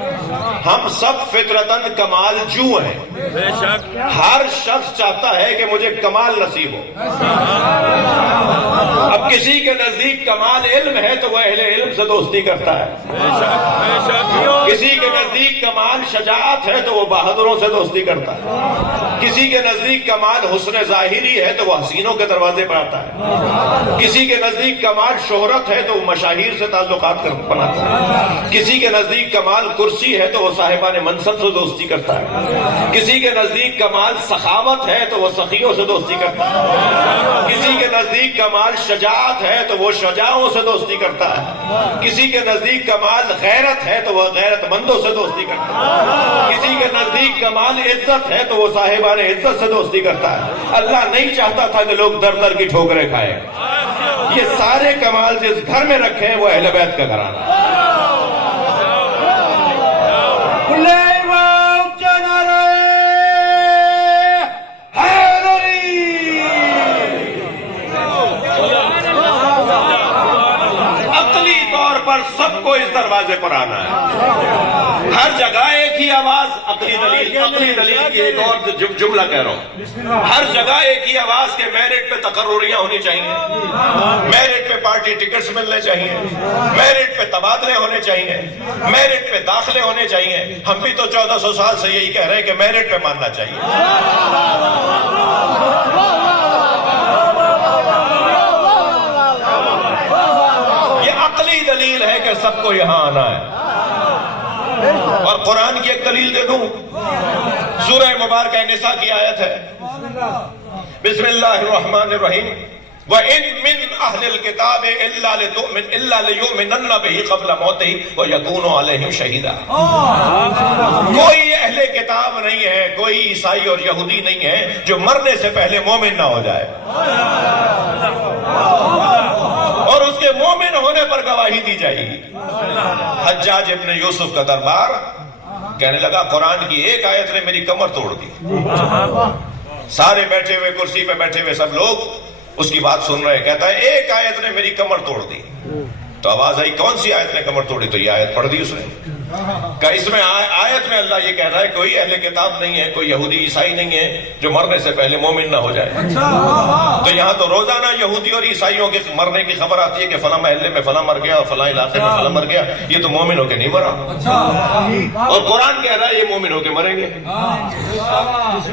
ہم سب فطرتاً کمال جو ہیں۔ بے شک ہر شخص چاہتا ہے کہ مجھے کمال نصیب ہو۔ اب کسی کے نزدیک کمال علم ہے تو وہ اہل علم سے دوستی کرتا ہے، بے شک کسی کے نزدیک کمال شجاعت ہے تو وہ بہادروں سے دوستی کرتا ہے، کسی کے نزدیک کمال حسن ظاہری ہے تو وہ حسینوں کے دروازے پر آتا ہے، کسی کے نزدیک کمال شہرت ہے تو وہ مشاہیر سے تعلقات بناتا ہے، کسی کے نزدیک کمال کرسی ہے تو وہ صاحبان منصب سے دوستی کرتا ہے، کسی کے نزدیک کمال سخاوت ہے تو وہ سخیوں سے دوستی کرتا ہے، کسی کے نزدیک کمال شجاعت ہے تو وہ شجاعوں سے دوستی کرتا ہے، کسی کے نزدیک کمال غیرت ہے تو وہ غیرت مندوں سے دوستی کرتا ہے، کسی کے نزدیک کمال عزت ہے تو وہ صاحبان عزت سے دوستی کرتا ہے۔ اللہ نہیں چاہتا تھا کہ لوگ در در کی ٹھوکریں کھائیں، یہ سارے کمال جس گھر میں رکھے ہیں وہ اہل بیت کا گھرانہ ہے۔ کھلے امام کے نعرے حیدری، عقلی طور پر سب کو اس دروازے پر آنا ہے، ہر جگہ ایک ہی آواز، عقلی دلیل کی ایک اور جملہ کہہ رہا ہوں، ہر جگہ ایک ہی آواز کے میرٹ پہ تقرریاں ہونی چاہیے، میرٹ پہ پارٹی ٹکٹس ملنے چاہیے، میرٹ پہ تبادلے ہونے چاہیے، میرٹ پہ داخلے ہونے چاہیے۔ ہم بھی تو 1400 سال سے یہی کہہ رہے ہیں کہ میرٹ پہ ماننا چاہیے۔ یہ عقلی دلیل ہے کہ سب کو یہاں آنا ہے۔ اور قرآن کی ایک دلیل دے دوں، سورہ مبارکہ نساء کی آیت ہے، بسم اللہ الرحمن الرحیم، وَإِن مِّنْ أَهْلِ الْكِتَابِ إِلَّا لِيُؤْمِنَنَّ بِهِ قَبْلَ مَوْتِهِ وَيَكُونُ عَلَيْهِمْ شَهِيدًا۔ کوئی اہل کتاب نہیں ہے، کوئی عیسائی اور یہودی نہیں ہے جو مرنے سے پہلے مومن نہ ہو جائے اور اس کے مومن ہونے پر گواہی دی جائے گی۔ حجاج ابن یوسف کا دربار کہنے لگا قرآن کی ایک آیت نے میری کمر توڑ دی۔ سارے بیٹھے ہوئے کرسی پہ بیٹھے ہوئے سب لوگ اس کی بات سن رہے ہیں، کہتا ہے ایک آیت نے میری کمر توڑ دی۔ تو آواز آئی کون سی آیت نے کمر توڑی؟ تو یہ آیت پڑھ دی اس نے، کہ اس میں آیت میں اللہ یہ کہہ رہا ہے کوئی اہل کتاب نہیں ہے، کوئی یہودی عیسائی نہیں ہے جو مرنے سے پہلے مومن نہ ہو جائے۔ تو یہاں تو روزانہ یہودی اور عیسائیوں کے مرنے کی خبر آتی ہے کہ فلاں محلے میں فلاں مر گیا اور فلاں علاقے میں فلاں مر گیا، یہ تو مومن ہو کے نہیں مرا، اور قرآن کہہ رہا ہے یہ مومن ہو کے مریں گے۔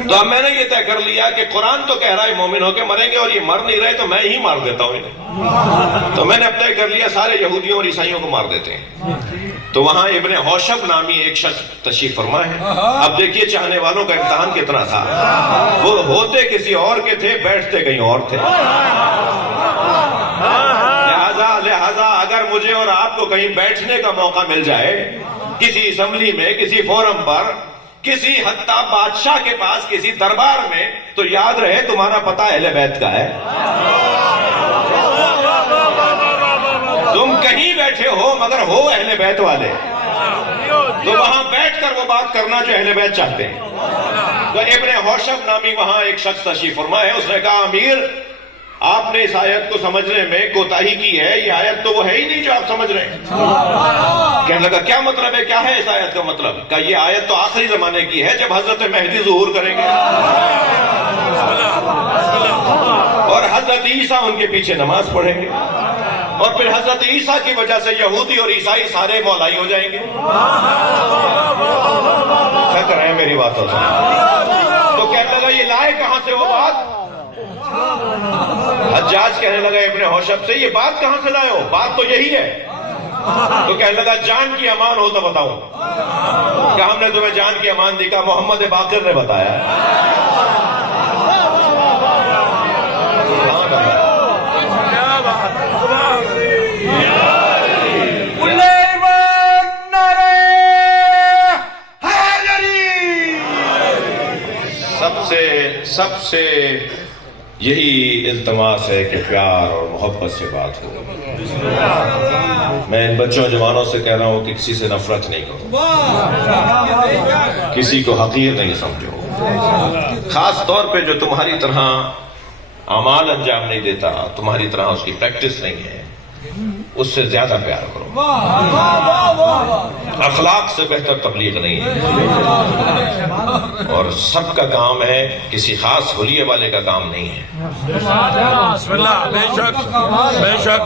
تو اب میں نے یہ طے کر لیا کہ قرآن تو کہہ رہا ہے مومن ہو کے مریں گے اور یہ مر نہیں رہے تو میں ہی مار دیتا ہوں انہیں۔ تو میں نے اب طے کر لیا سارے یہودیوں اور عیسائیوں کو مار دیتے ہیں۔ تو وہاں ابن حوشب نامی ایک شخص تشریف فرما ہے۔ اب دیکھیے چاہنے والوں کا امتحان کتنا تھا، وہ ہوتے کسی اور کے تھے، بیٹھتے کہیں اور تھے۔ لہذا اگر مجھے اور آپ کو کہیں بیٹھنے کا موقع مل جائے کسی اسمبلی میں، کسی فورم پر، کسی حتیٰ بادشاہ کے پاس، کسی دربار میں، تو یاد رہے تمہارا پتہ اہل بیت کا ہے۔ تم کہیں بیٹھے ہو مگر ہو اہل بیت والے، تو وہاں بیٹھ کر وہ بات کرنا جو اہل بیت چاہتے ہیں۔ تو ابن حوشب نامی وہاں ایک شخص تشریف فرما ہے، اس نے کہا امیر آپ نے اس آیت کو سمجھنے میں کوتاہی کی ہے، یہ آیت تو وہ ہے ہی نہیں جو آپ سمجھ رہے ہیں۔ کہنے لگا کیا مطلب ہے، کیا ہے اس آیت کا مطلب؟ کہ یہ آیت تو آخری زمانے کی ہے جب حضرت مہدی ظہور کریں گے اور حضرت عیسیٰ ان کے پیچھے نماز پڑھیں گے، اور پھر حضرت عیسیٰ کی وجہ سے یہودی اور عیسائی سارے مولائی ہو جائیں گے۔ کیا کر رہے ہیں میری باتوں سے؟ تو کہنے لگا یہ لائے کہاں سے وہ بات؟ حجاج کہنے لگا ابن حوشب سے یہ بات کہاں سے لائے ہو؟ بات تو یہی ہے۔ تو کہنے لگا جان کی امان ہو تو بتاؤں۔ کہ ہم نے تمہیں جان کی امان دی؟ کہا محمد باقر نے بتایا۔ سب سے یہی التماس ہے کہ پیار اور محبت سے بات ہو۔ میں ان بچوں جوانوں سے کہہ رہا ہوں کہ کسی سے نفرت نہیں کرو، کسی کو حقیر نہیں سمجھو، خاص طور پہ جو تمہاری طرح اعمال انجام نہیں دیتا، تمہاری طرح اس کی پریکٹس نہیں ہے، اس سے زیادہ پیار کرو. اخلاق سے بہتر تبلیغ نہیں ہے. اور سب کا کام ہے، کسی خاص حلیے والے کا کام نہیں ہے. بسم اللہ. بے شک بے شک.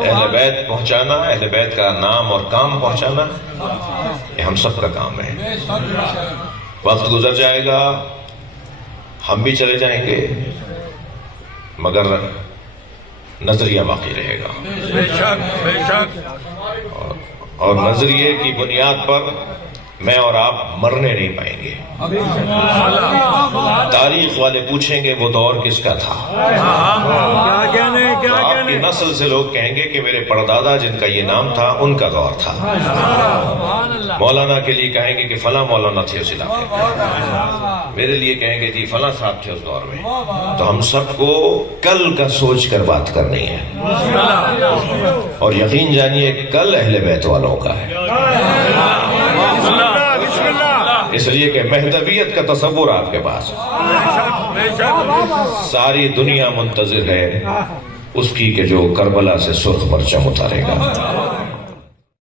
اہل بیت پہنچانا، اہل بیت کا نام اور کام پہنچانا، یہ ہم سب کا کام ہے. وقت گزر جائے گا، ہم بھی چلے جائیں گے، مگر نظریہ باقی رہے گا. بے شک بے شک. اور نظریے کی بنیاد پر میں اور آپ مرنے نہیں پائیں گے. تاریخ والے پوچھیں گے وہ دور کس کا تھا. کیا کہنے کیا آپ کی کہنے. نسل سے لوگ کہیں گے کہ میرے پردادا جن کا یہ نام تھا ان کا دور تھا. مولانا کے لیے کہیں گے کہ فلاں مولانا تھے اس علاقے میں. میرے لیے کہیں گے جی فلاں صاحب تھے اس دور میں. تو ہم سب کو کل کا سوچ کر بات کرنی ہے. اور یقین جانیے کل اہل بیت والوں کا ہے. اس لیے کہ مہدویت کا تصور آپ کے پاس ہے. بے شک. ساری دنیا منتظر ہے اس کی کہ جو کربلا سے سرخ پرچم اتارے گا.